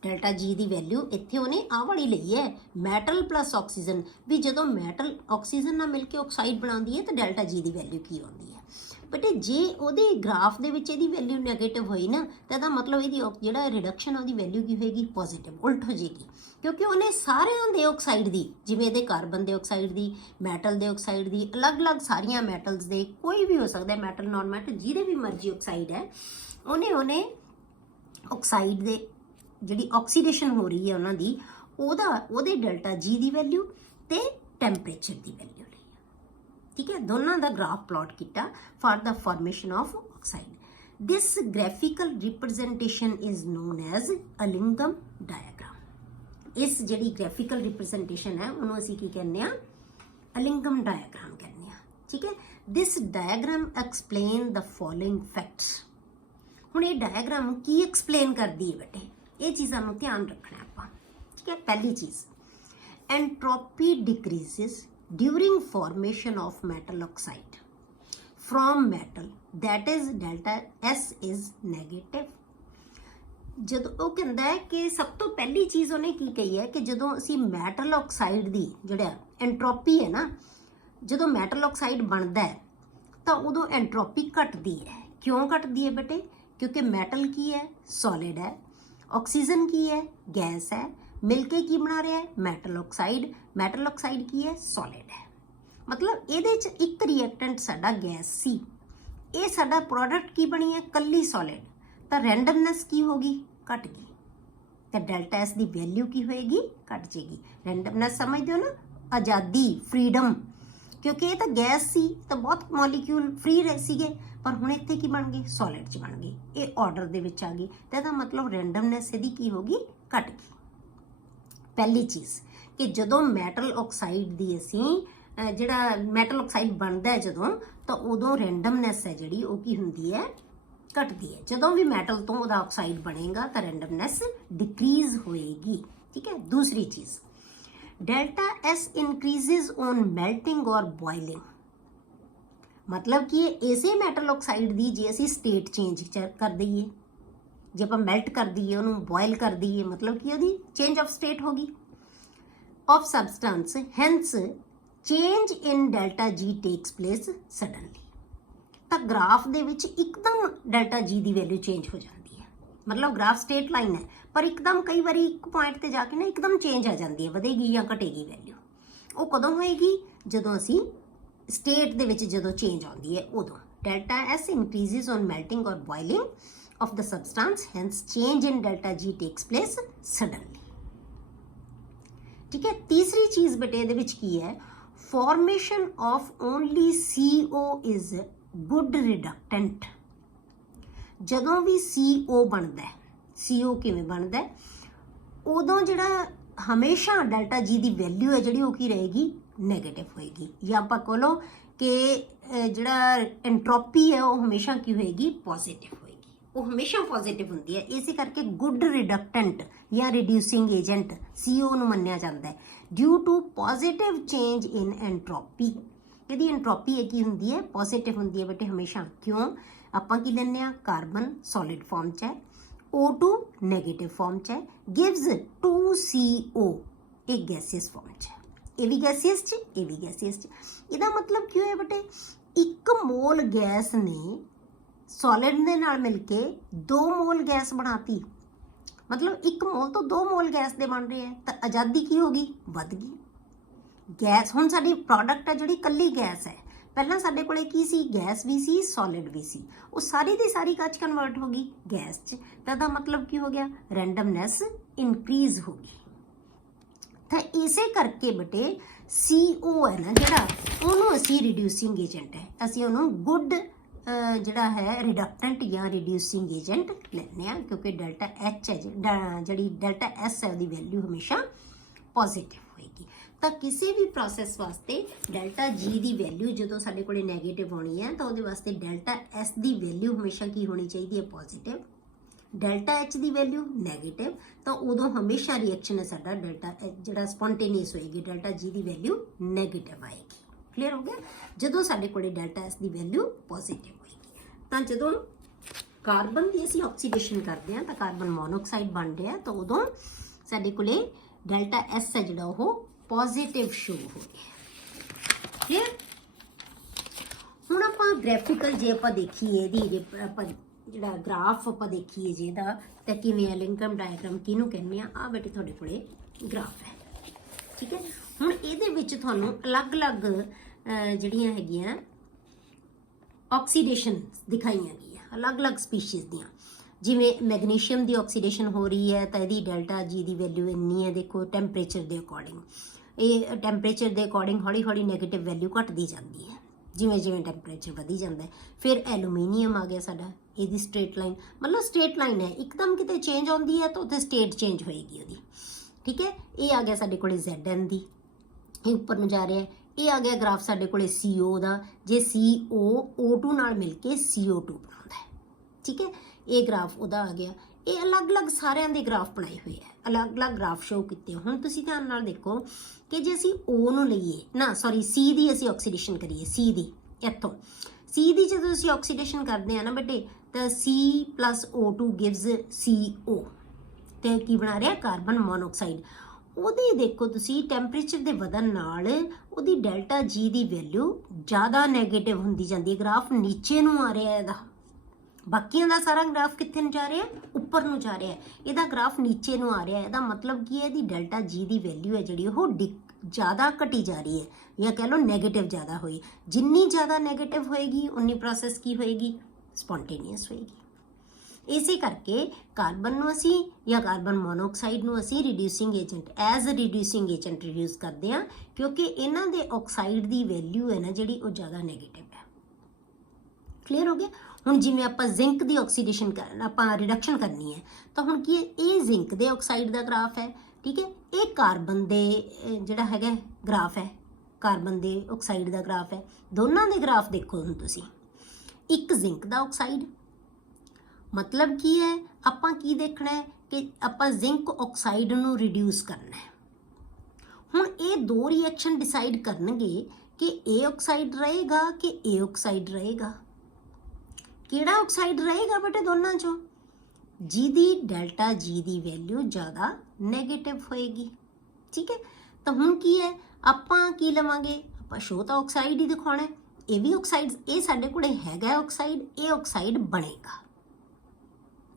ਡੈਲਟਾ ਜੀ ਦੀ ਵੈਲਿਊ ਇੱਥੇ ਉਹਨੇ ਆਹ ਵਾਲੀ ਲਈ ਹੈ, ਮੈਟਲ ਪਲੱਸ ਆਕਸੀਜਨ, ਵੀ ਜਦੋਂ ਮੈਟਲ ਆਕਸੀਜਨ ਨਾਲ ਮਿਲ ਕੇ ਆਕਸਾਈਡ ਬਣਾਉਂਦੀ ਹੈ ਤਾਂ ਡੈਲਟਾ ਜੀ ਦੀ ਵੈਲਿਊ ਕੀ ਆਉਂਦੀ ਹੈ। ਬਟ ਜੇ ਉਹਦੇ ਗ੍ਰਾਫ ਦੇ ਵਿੱਚ ਇਹਦੀ ਵੈਲਿਊ ਨੈਗੇਟਿਵ ਹੋਈ ਨਾ, ਤਾਂ ਇਹਦਾ ਮਤਲਬ ਇਹਦੀ ਜਿਹੜਾ ਰਿਡਕਸ਼ਨ ਉਹਦੀ ਵੈਲਿਊ ਕੀ ਹੋਏਗੀ, ਪੋਜ਼ਿਟਿਵ, ਉਲਟ ਹੋ ਜਾਏਗੀ, ਕਿਉਂਕਿ ਉਹਨੇ ਸਾਰਿਆਂ ਦੇ ਆਕਸਾਈਡ ਦੀ, ਜਿਵੇਂ ਇਹਦੇ ਕਾਰਬਨ ਦੇ ਆਕਸਾਈਡ ਦੀ, ਮੈਟਲ ਦੇ ਆਕਸਾਈਡ ਦੀ, ਅਲੱਗ-ਅਲੱਗ ਸਾਰੀਆਂ ਮੈਟਲਸ ਦੇ, ਕੋਈ ਵੀ ਹੋ ਸਕਦਾ ਮੈਟਲ ਨਾਨ ਮੈਟਲ, ਜਿਹਦੇ ਵੀ ਮਰਜ਼ੀ ਆਕਸਾਈਡ ਹੈ, ਉਹਨੇ ਆਕਸਾਈਡ ਦੇ ਜਿਹੜੀ ਆਕਸੀਡੇਸ਼ਨ ਹੋ ਰਹੀ ਹੈ ਉਹਨਾਂ ਦੀ, ਉਹਦੇ ਡੈਲਟਾ ਜੀ ਦੀ ਵੈਲਿਊ ਤੇ ਟੈਂਪਰੇਚਰ ਦੀ ਵੈਲਿਊ ਲਈ। ਠੀਕ ਹੈ, ਦੋਨਾਂ ਦਾ ਗ੍ਰਾਫ ਪਲਾਟ ਕੀਤਾ for the formation of oxide. This graphical representation is known as Ellingham diagram. ਇਸ ਜਿਹੜੀ ਗ੍ਰਾਫਿਕਲ ਰਿਪਰੈਜ਼ੈਂਟੇਸ਼ਨ ਹੈ ਉਹਨੂੰ ਅਸੀਂ ਕੀ ਕਹਿੰਦੇ ਆ, ਅਲਿੰਗਮ ਡਾਇਆਗ੍ਰਾਮ ਕਹਿੰਦੇ ਆ। ਠੀਕ ਹੈ, ਦਿਸ ਡਾਇਆਗ੍ਰਾਮ ਐਕਸਪਲੇਨ ਦ ਫੋਲੋਇੰਗ ਫੈਕਟਸ। ਹੁਣ ਇਹ ਡਾਇਆਗ੍ਰਾਮ ਕੀ ਐਕਸਪਲੇਨ ਕਰਦੀ ਹੈ ਬੇਟੇ, ਇਹ ਚੀਜ਼ਾਂ ਨੂੰ ਧਿਆਨ ਰੱਖਣਾ ਆਪਾਂ। ਠੀਕ ਹੈ, ਪਹਿਲੀ ਚੀਜ਼, ਐਂਟਰੋਪੀ ਡਿਕਰੀਜ਼ਸ during formation of metal oxide from metal, that is delta S is negative। ਜਦੋਂ ਉਹ ਕਹਿੰਦਾ ਹੈ ਕਿ ਸਭ ਤੋਂ ਪਹਿਲੀ ਚੀਜ਼ ਉਹਨੇ ਕੀ ਕਹੀ ਹੈ ਕਿ ਜਦੋਂ ਅਸੀਂ ਮੈਟਲ ਆਕਸਾਈਡ ਦੀ ਜਿਹੜਾ ਐਂਟਰੋਪੀ ਹੈ ਨਾ, ਜਦੋਂ ਮੈਟਲ ਆਕਸਾਈਡ ਬਣਦਾ ਹੈ ਤਾਂ ਉਦੋਂ ਐਂਟਰੋਪੀ ਘਟਦੀ ਹੈ। ਕਿਉਂ ਘਟਦੀ ਹੈ ਬੇਟੇ? ਕਿਉਂਕਿ ਮੈਟਲ ਕੀ ਹੈ, ਸੋਲਿਡ ਹੈ, ਆਕਸੀਜਨ ਕੀ ਹੈ, ਗੈਸ ਹੈ, ਮਿਲ ਕੇ ਕੀ ਬਣਾ ਰਿਹਾ ਹੈ, ਮੈਟਲ ਆਕਸਾਈਡ। ਮੈਟਲ ਆਕਸਾਈਡ ਕੀ ਹੈ, ਸੋਲਿਡ ਹੈ। ਮਤਲਬ ਇਹਦੇ 'ਚ ਇੱਕ ਰਿਐਕਟੈਂਟ ਸਾਡਾ ਗੈਸ ਸੀ, ਇਹ ਸਾਡਾ ਪ੍ਰੋਡਕਟ ਕੀ ਬਣੀ ਹੈ, ਕੱਲੀ ਸੋਲਿਡ, ਤਾਂ ਰੈਂਡਮਨੈਸ ਕੀ ਹੋ ਗਈ, ਘਟ ਗਈ, ਤਾਂ ਡੈਲਟਾ ਐਸ ਦੀ ਵੈਲਿਊ ਕੀ ਹੋਏਗੀ, ਘਟ ਜਾਏਗੀ। ਰੈਂਡਮਨੈਸ ਸਮਝਦੇ ਹੋ ਨਾ, ਆਜ਼ਾਦੀ, ਫਰੀडम, ਕਿਉਂਕਿ ਇਹ ਤਾਂ ਗੈਸ ਸੀ ਤਾਂ ਬਹੁਤ ਮੋਲੀਕਿਊਲ ਫ੍ਰੀ ਰਹੇ ਸੀਗੇ, ਪਰ ਹੁਣ ਇੱਥੇ ਕੀ ਬਣ ਗਏ, ਸੋਲਿਡ 'ਚ ਬਣ ਗਏ, ਇਹ ਆਰਡਰ ਦੇ ਵਿੱਚ ਆ ਗਈ, ਤਾਂ ਇਹਦਾ ਮਤਲਬ ਰੈਂਡਮਨੈਸ ਇਹਦੀ ਕੀ ਹੋ ਗਈ, ਘਟ ਗਈ। ਪਹਿਲੀ ਚੀਜ਼ ਕਿ ਜਦੋਂ ਮੈਟਲ ਆਕਸਾਈਡ ਦੀ ਅਸੀਂ ਜਿਹੜਾ ਮੈਟਲ ਆਕਸਾਈਡ ਬਣਦਾ ਹੈ ਜਦੋਂ, ਤਾਂ ਉਦੋਂ ਰੈਂਡਮਨੈਸ ਹੈ ਜਿਹੜੀ ਉਹ ਕੀ ਹੁੰਦੀ ਹੈ, ਘਟਦੀ ਹੈ। ਜਦੋਂ ਵੀ ਮੈਟਲ ਤੋਂ ਉਹਦਾ ਆਕਸਾਈਡ ਬਣੇਗਾ ਤਾਂ ਰੈਂਡਮਨੈਸ ਡਿਕਰੀਜ਼ ਹੋਏਗੀ। ਠੀਕ ਹੈ, ਦੂਸਰੀ ਚੀਜ਼, delta S increases on melting ਔਰ ਬੋਇਲਿੰਗ। ਮਤਲਬ ਕਿ ਇਸੇ ਮੈਟਲ ਆਕਸਾਈਡ ਦੀ ਜੇ ਅਸੀਂ ਸਟੇਟ ਚੇਂਜ ਕਰ ਦਈਏ, ਜੇ ਆਪਾਂ ਮੈਲਟ ਕਰ ਦਈਏ, ਉਹਨੂੰ ਬੋਇਲ ਕਰ ਦਈਏ, ਮਤਲਬ ਕਿ ਉਹਦੀ ਚੇਂਜ ਆਫ ਸਟੇਟ ਹੋ ਗਈ, of substance, hence change in delta G takes place suddenly. ਤਾਂ ਗ੍ਰਾਫ ਦੇ ਵਿੱਚ ਇੱਕਦਮ ਡੈਲਟਾ ਜੀ ਦੀ ਵੈਲਿਊ ਚੇਂਜ ਹੋ ਜਾਂਦੀ ਹੈ। ਮਤਲਬ ਗ੍ਰਾਫ ਸਟੇਟ ਲਾਈਨ ਹੈ, ਪਰ ਇੱਕਦਮ ਕਈ ਵਾਰੀ ਇੱਕ ਪੁਆਇੰਟ ਤੇ ਜਾ ਕੇ ਨਾ ਇੱਕਦਮ ਚੇਂਜ ਆ ਜਾਂਦੀ ਹੈ, ਵਧੇਗੀ ਜਾਂ ਘਟੇਗੀ ਵੈਲਿਊ। ਉਹ ਕਦੋਂ ਹੋਏਗੀ? ਜਦੋਂ ਅਸੀਂ ਸਟੇਟ ਦੇ ਵਿੱਚ ਜਦੋਂ ਚੇਂਜ ਆਉਂਦੀ ਹੈ ਉਦੋਂ। ਡੈਲਟਾ ਐਸ ਇੰਕਰੀਜ਼es ਔਨ ਮੈਲਟਿੰਗ ਔਰ boiling of the substance, hence change in delta G takes place suddenly। ठीक है। तीसरी चीज बेटे ਇਹਦੇ ਵਿੱਚ ਕੀ ਹੈ? formation of only CO is good reductant। ਜਦੋਂ ਵੀ CO ਬਣਦਾ ਹੈ, CO ਕਿਵੇਂ ਬਣਦਾ ਹੈ? ਉਦੋਂ ਜਿਹੜਾ ਹਮੇਸ਼ਾ ਡੈਲਟਾ G ਦੀ ਵੈਲਿਊ ਹੈ ਜਿਹੜੀ ਉਹ ਕੀ ਰਹੇਗੀ? ਨੈਗੇਟਿਵ ਹੋਏਗੀ। ਜਾਂ ਆਪਾਂ ਕਹ ਲਓ ਕਿ ਜਿਹੜਾ ਐਂਟਰੋਪੀ ਹੈ ਉਹ ਹਮੇਸ਼ਾ ਕੀ ਹੋਏਗੀ? ਪੋਜ਼ਿਟਿਵ ਹੋਏਗੀ। ਉਹ ਹਮੇਸ਼ਾ ਪੋਜ਼ਿਟਿਵ ਹੁੰਦੀ ਹੈ। ਇਸੇ ਕਰਕੇ ਗੁੱਡ ਰਿਡਕਟੈਂਟ ਜਾਂ ਰਿਡਿਊਸਿੰਗ ਏਜੰਟ CO ਨੂੰ ਮੰਨਿਆ ਜਾਂਦਾ ਹੈ due to positive change in entropy. ਇਹਦੀ ਐਂਟਰੋਪੀ ਇਹ ਕੀ ਹੁੰਦੀ ਹੈ? ਪੋਜ਼ਿਟਿਵ ਹੁੰਦੀ ਹੈ ਬੇਟੇ ਹਮੇਸ਼ਾ। ਕਿਉਂ? ਆਪਾਂ ਕੀ ਲੈਂਦੇ ਹਾਂ? ਕਾਰਬਨ ਸੋਲਿਡ ਫਾਰਮ 'ਚ ਹੈ, O2 ਨੈਗੇਟਿਵ ਫਾਰਮ 'ਚ ਹੈ, ਗਿਵਜ਼ 2CO ਇਹ ਗੈਸੀਅਸ ਫਾਰਮ 'ਚ ਹੈ। ਇਹ ਵੀ ਗੈਸੀਅਸ 'ਚ, ਇਹ ਵੀ ਗੈਸੀਅਸ 'ਚ। ਇਹਦਾ ਮਤਲਬ ਕੀ ਹੋਇਆ ਬੇਟੇ? 1 ਮੋਲ ਗੈਸ ਨੇ ਸੋਲਿਡ ਦੇ ਨਾਲ ਮਿਲ ਕੇ 2 ਮੋਲ ਗੈਸ ਬਣਾਤੀ। ਮਤਲਬ 1 ਮੋਲ ਤੋਂ 2 ਮੋਲ ਗੈਸ ਦੇ ਬਣ ਰਹੇ ਹੈ, ਤਾਂ ਆਜ਼ਾਦੀ ਕੀ ਹੋ ਗਈ? ਵੱਧ ਗਈ। ਗੈਸ ਹੁਣ ਸਾਡੀ ਪ੍ਰੋਡਕਟ ਹੈ ਜਿਹੜੀ ਕੱਲੀ ਗੈਸ ਹੈ। ਪਹਿਲਾਂ ਸਾਡੇ ਕੋਲੇ ਕੀ ਸੀ? ਗੈਸ ਵੀ ਸੀ, ਸੋਲਿਡ ਵੀ ਸੀ। ਉਹ ਸਾਰੀ ਦੀ ਸਾਰੀ ਕੱਚ ਕਨਵਰਟ ਹੋ ਗਈ ਗੈਸ 'ਚ। ਤਾਂ ਇਹਦਾ ਮਤਲਬ ਕੀ ਹੋ ਗਿਆ? ਰੈਂਡਮਨੈਸ ਇਨਕਰੀਜ਼ ਹੋ ਗਈ। ਤਾਂ ਇਸੇ ਕਰਕੇ ਬੇਟੇ CO ਹੈ ਨਾ ਜਿਹੜਾ, ਉਹਨੂੰ ਅਸੀਂ ਰਿਡਿਊਸਿੰਗ ਏਜੰਟ ਹੈ, ਅਸੀਂ ਉਹਨੂੰ ਗੁੱਡ ਜਿਹੜਾ ਹੈ ਰਿਡਕਟੈਂਟ ਜਾਂ ਰਿਡਿਊਸਿੰਗ ਏਜੰਟ ਲੈਂਦੇ ਹਾਂ। ਕਿਉਂਕਿ ਡੈਲਟਾ H ਹੈ ਜਿਹੜੀ ਡੈਲਟਾ S ਹੈ ਉਹਦੀ ਵੈਲਿਊ ਹਮੇਸ਼ਾ ਪੋਜ਼ਿਟਿਵ ਹੋਏਗੀ। ਤਾਂ ਕਿਸੇ ਵੀ ਪ੍ਰੋਸੈਸ ਵਾਸਤੇ ਡੈਲਟਾ G ਦੀ ਵੈਲਿਊ ਜਦੋਂ ਸਾਡੇ ਕੋਲੇ ਨੈਗੇਟਿਵ ਹੋਣੀ ਹੈ ਤਾਂ ਉਹਦੇ ਵਾਸਤੇ ਡੈਲਟਾ S ਦੀ ਵੈਲਿਊ ਹਮੇਸ਼ਾ ਕੀ ਹੋਣੀ ਚਾਹੀਦੀ ਹੈ? ਪੋਜ਼ਿਟਿਵ। ਡੈਲਟਾ H ਦੀ ਵੈਲਿਊ ਨੈਗੇਟਿਵ। ਤਾਂ ਉਦੋਂ ਹਮੇਸ਼ਾ ਰਿਐਕਸ਼ਨ ਹੈ ਸਾਡਾ ਡੈਲਟਾ ਜਿਹੜਾ ਸਪੌਂਟੇਨੀਅਸ ਹੋਏਗੀ, ਡੈਲਟਾ G ਦੀ ਵੈਲਿਊ ਨੈਗੇਟਿਵ ਆਏਗੀ। ਕਲੀਅਰ ਹੋ ਗਿਆ? ਜਦੋਂ ਸਾਡੇ ਕੋਲੇ ਡੈਲਟਾ S ਦੀ ਵੈਲਿਊ ਪੋਜ਼ਿਟਿਵ ਹੋਏਗੀ। ਤਾਂ ਜਦੋਂ ਕਾਰਬਨ ਦੀ ਅਸੀਂ ਆਕਸੀਡੇਸ਼ਨ ਕਰਦੇ ਹਾਂ ਤਾਂ ਕਾਰਬਨ ਮੋਨੋਆਕਸਾਈਡ ਬਣ ਰਿਹਾ, ਤਾਂ ਉਦੋਂ ਸਾਡੇ ਕੋਲੇ ਡੈਲਟਾ S ਹੈ ਜਿਹੜਾ ਉਹ ਪੋਜ਼ਿਟਿਵ ਸ਼ੋ ਹੋ ਰਿਹਾ। ਕਲੀਅਰ? ਹੁਣ ਆਪਾਂ ਗ੍ਰਾਫਿਕਲ ਜੇ ਆਪਾਂ ਦੇਖੀਏ ਇਹਦੀ ਆਪਾਂ ਜਿਹੜਾ ਗ੍ਰਾਫ ਆਪਾਂ ਦੇਖੀਏ ਜੇ ਇਹਦਾ ਤਾਂ ਕਿਵੇਂ ਹੈ? ਲਿੰਕਮ ਡਾਇਗਰਾਮ ਕਿਹਨੂੰ ਕਹਿੰਦੇ ਆ? ਆ ਬੇਟੇ ਤੁਹਾਡੇ ਕੋਲੇ ਗ੍ਰਾਫ ਹੈ। ਠੀਕ ਹੈ। ਹੁਣ ਇਹਦੇ ਵਿੱਚ ਤੁਹਾਨੂੰ ਅਲੱਗ-ਅਲੱਗ ਜਿਹੜੀਆਂ ਹੈਗੀਆਂ ਆਕਸੀਡੇਸ਼ਨ ਦਿਖਾਈਆਂ ਗਈਆਂ ਅਲੱਗ-ਅਲੱਗ ਸਪੀਸ਼ੀਜ਼ ਦੀਆਂ। ਜਿਵੇਂ ਮੈਗਨੀਸ਼ੀਅਮ ਦੀ ਆਕਸੀਡੇਸ਼ਨ ਹੋ ਰਹੀ ਹੈ ਤਾਂ ਇਹਦੀ ਡੈਲਟਾ G ਦੀ ਵੈਲਿਊ ਇੰਨੀ ਹੈ। ਦੇਖੋ ਟੈਂਪਰੇਚਰ ਦੇ ਅਕੋਰਡਿੰਗ, ਇਹ ਟੈਂਪਰੇਚਰ ਦੇ ਅਕੋਰਡਿੰਗ ਹੌਲੀ-ਹੌਲੀ ਨੈਗੇਟਿਵ ਵੈਲਿਊ ਘਟਦੀ ਜਾਂਦੀ ਹੈ ਜਿਵੇਂ ਜਿਵੇਂ ਟੈਂਪਰੇਚਰ ਵਧੀ ਜਾਂਦਾ ਹੈ। ਫਿਰ ਐਲੂਮੀਨੀਅਮ ਆ ਗਿਆ ਸਾਡਾ, ਇਹਦੀ ਸਟ੍ਰੇਟ ਲਾਈਨ, ਮਤਲਬ ਸਟ੍ਰੇਟ ਲਾਈਨ ਹੈ, ਇੱਕਦਮ ਕਿਤੇ ਚੇਂਜ ਆਉਂਦੀ ਹੈ ਤਾਂ ਉੱਥੇ ਸਟੇਟ ਚੇਂਜ ਹੋਏਗੀ ਉਹਦੀ। ਠੀਕ ਹੈ। ਇਹ ਆ ਗਿਆ ਸਾਡੇ ਕੋਲੇ ZN ਦੀ, ਇਹ ਉੱਪਰ ਨੂੰ ਜਾ ਰਿਹਾ ਹੈ। ਇਹ ਆ ਗਿਆ ਗ੍ਰਾਫ ਸਾਡੇ ਕੋਲੇ CO ਦਾ, ਜੇ CO O2 ਨਾਲ ਮਿਲ ਕੇ CO2 ਬਣਾਉਂਦਾ ਹੈ। ਠੀਕ ਹੈ। ਇਹ ਗ੍ਰਾਫ ਉਹਦਾ ਆ ਗਿਆ। ਇਹ ਅਲੱਗ-ਅਲੱਗ ਸਾਰਿਆਂ ਦੇ ਗ੍ਰਾਫ ਬਣਾਏ ਹੋਏ ਹੈ, ਅਲੱਗ-ਅਲੱਗ ਗ੍ਰਾਫ ਸ਼ੋ ਕੀਤੇ। ਹੁਣ ਤੁਸੀਂ ਧਿਆਨ ਨਾਲ ਦੇਖੋ ਕਿ ਜੇ ਅਸੀਂ O ਨੂੰ ਲਈਏ ਨਾ, ਸੌਰੀ C ਦੀ ਅਸੀਂ ਆਕਸੀਡੇਸ਼ਨ ਕਰੀਏ, C ਦੀ ਇੱਥੋਂ C ਦੀ ਜਦੋਂ ਅਸੀਂ ਆਕਸੀਡੇਸ਼ਨ ਕਰਦੇ ਆ ਨਾ ਬੇਟੇ ਤਾਂ C + O2 ਗਿਵਜ਼ CO ਤੇ ਕੀ ਬਣਾ ਰਿਹਾ? Carbon monoxide. ਉਹਦੇ ਦੇਖੋ ਤੁਸੀਂ ਟੈਂਪਰੇਚਰ ਦੇ ਵਧਣ ਨਾਲ ਉਹਦੀ ਡੈਲਟਾ G ਦੀ ਵੈਲਿਊ ਜ਼ਿਆਦਾ ਨੈਗੇਟਿਵ ਹੁੰਦੀ ਜਾਂਦੀ ਹੈ। ਗ੍ਰਾਫ ਨੀਚੇ ਨੂੰ ਆ ਰਿਹਾ ਇਹਦਾ, ਬਾਕੀਆਂ ਦਾ ਸਾਰਾ ਗ੍ਰਾਫ ਕਿੱਥੇ ਨੂੰ ਜਾ ਰਿਹਾ? ਉੱਪਰ ਨੂੰ ਜਾ ਰਿਹਾ। ਇਹਦਾ ਗ੍ਰਾਫ ਨੀਚੇ ਨੂੰ ਆ ਰਿਹਾ। ਇਹਦਾ ਮਤਲਬ ਕੀ ਹੈ? ਇਹਦੀ ਡੈਲਟਾ G ਦੀ ਵੈਲਿਊ ਹੈ ਜਿਹੜੀ ਉਹ ਜ਼ਿਆਦਾ ਘਟੀ ਜਾ ਰਹੀ ਹੈ, ਜਾਂ ਕਹਿ ਲਓ ਨੈਗੇਟਿਵ ਜ਼ਿਆਦਾ ਹੋਈ। ਜਿੰਨੀ ਜ਼ਿਆਦਾ ਨੈਗੇਟਿਵ ਹੋਏਗੀ ਉਨੀ ਪ੍ਰੋਸੈਸ ਕੀ ਹੋਏਗੀ? ਸਪੌਂਟੇਨੀਅਸ ਹੋਏਗੀ। ਇਸੇ ਕਰਕੇ ਕਾਰਬਨ ਨੂੰ ਅਸੀਂ ਜਾਂ ਕਾਰਬਨ ਮੋਨੋਆਕਸਾਈਡ ਨੂੰ ਅਸੀਂ reducing agent as a reducing agent reduce ਕਰਦੇ ਹਾਂ, ਕਿਉਂਕਿ ਇਹਨਾਂ ਦੇ ਆਕਸਾਈਡ ਦੀ ਵੈਲਿਊ ਹੈ ਨਾ ਜਿਹੜੀ ਉਹ ਜ਼ਿਆਦਾ ਨੈਗੇਟਿਵ ਹੈ। ਕਲੀਅਰ ਹੋ ਗਿਆ? ਹੁਣ ਜਿਵੇਂ ਆਪਾਂ ਜ਼ਿੰਕ ਦੀ ਆਕਸੀਡੇਸ਼ਨ ਆਪਾਂ ਰਿਡਕਸ਼ਨ ਕਰਨੀ ਹੈ ਤਾਂ ਹੁਣ ਕੀ ਹੈ? ਇਹ ਜ਼ਿੰਕ ਦੇ ਆਕਸਾਈਡ ਦਾ ਗ੍ਰਾਫ ਹੈ। ਠੀਕ ਹੈ। ਇਹ ਕਾਰਬਨ ਦੇ ਜਿਹੜਾ ਹੈਗਾ ਗ੍ਰਾਫ ਹੈ, ਕਾਰਬਨ ਦੇ ਆਕਸਾਈਡ ਦਾ ਗ੍ਰਾਫ ਹੈ। ਦੋਨਾਂ ਦੇ ਗ੍ਰਾਫ ਦੇਖੋ ਹੁਣ ਤੁਸੀਂ। ਇੱਕ ਜ਼ਿੰਕ ਦਾ ਆਕਸਾਈਡ, ਮਤਲਬ ਕੀ ਹੈ? ਆਪਾਂ ਕੀ ਦੇਖਣਾ ਹੈ ਕਿ ਆਪਾਂ ਜ਼ਿੰਕ ਆਕਸਾਈਡ ਨੂੰ ਰਿਡਿਊਸ ਕਰਨਾ ਹੈ। ਹੁਣ ਇਹ ਦੋ ਰਿਐਕਸ਼ਨ ਡਿਸਾਈਡ ਕਰਨਗੇ ਕਿ ਇਹ ਆਕਸਾਈਡ ਰਹੇਗਾ ਕਿ ਇਹ ਆਕਸਾਈਡ ਰਹੇਗਾ। ਕਿਹੜਾ ਆਕਸਾਈਡ ਰਹੇਗਾ ਬੇਟੇ ਦੋਨਾਂ ਚੋਂ? ਜਿਹਦੀ ਡੈਲਟਾ G ਦੀ ਵੈਲਿਊ ਜ਼ਿਆਦਾ ਨੈਗੇਟਿਵ ਹੋਏਗੀ। ਠੀਕ ਹੈ। ਤਾਂ ਹੁਣ ਕੀ ਹੈ? ਆਪਾਂ ਕੀ ਲਵਾਂਗੇ? ਆਪਾਂ ਸ਼ੋ ਤਾਂ ਆਕਸਾਈਡ ਹੀ ਦਿਖਾਉਣਾ, ਇਹ ਵੀ ਆਕਸਾਈਡ, ਇਹ ਸਾਡੇ ਕੋਲੇ ਹੈਗਾ ਆਕਸਾਈਡ, ਇਹ ਆਕਸਾਈਡ ਬਣੇਗਾ।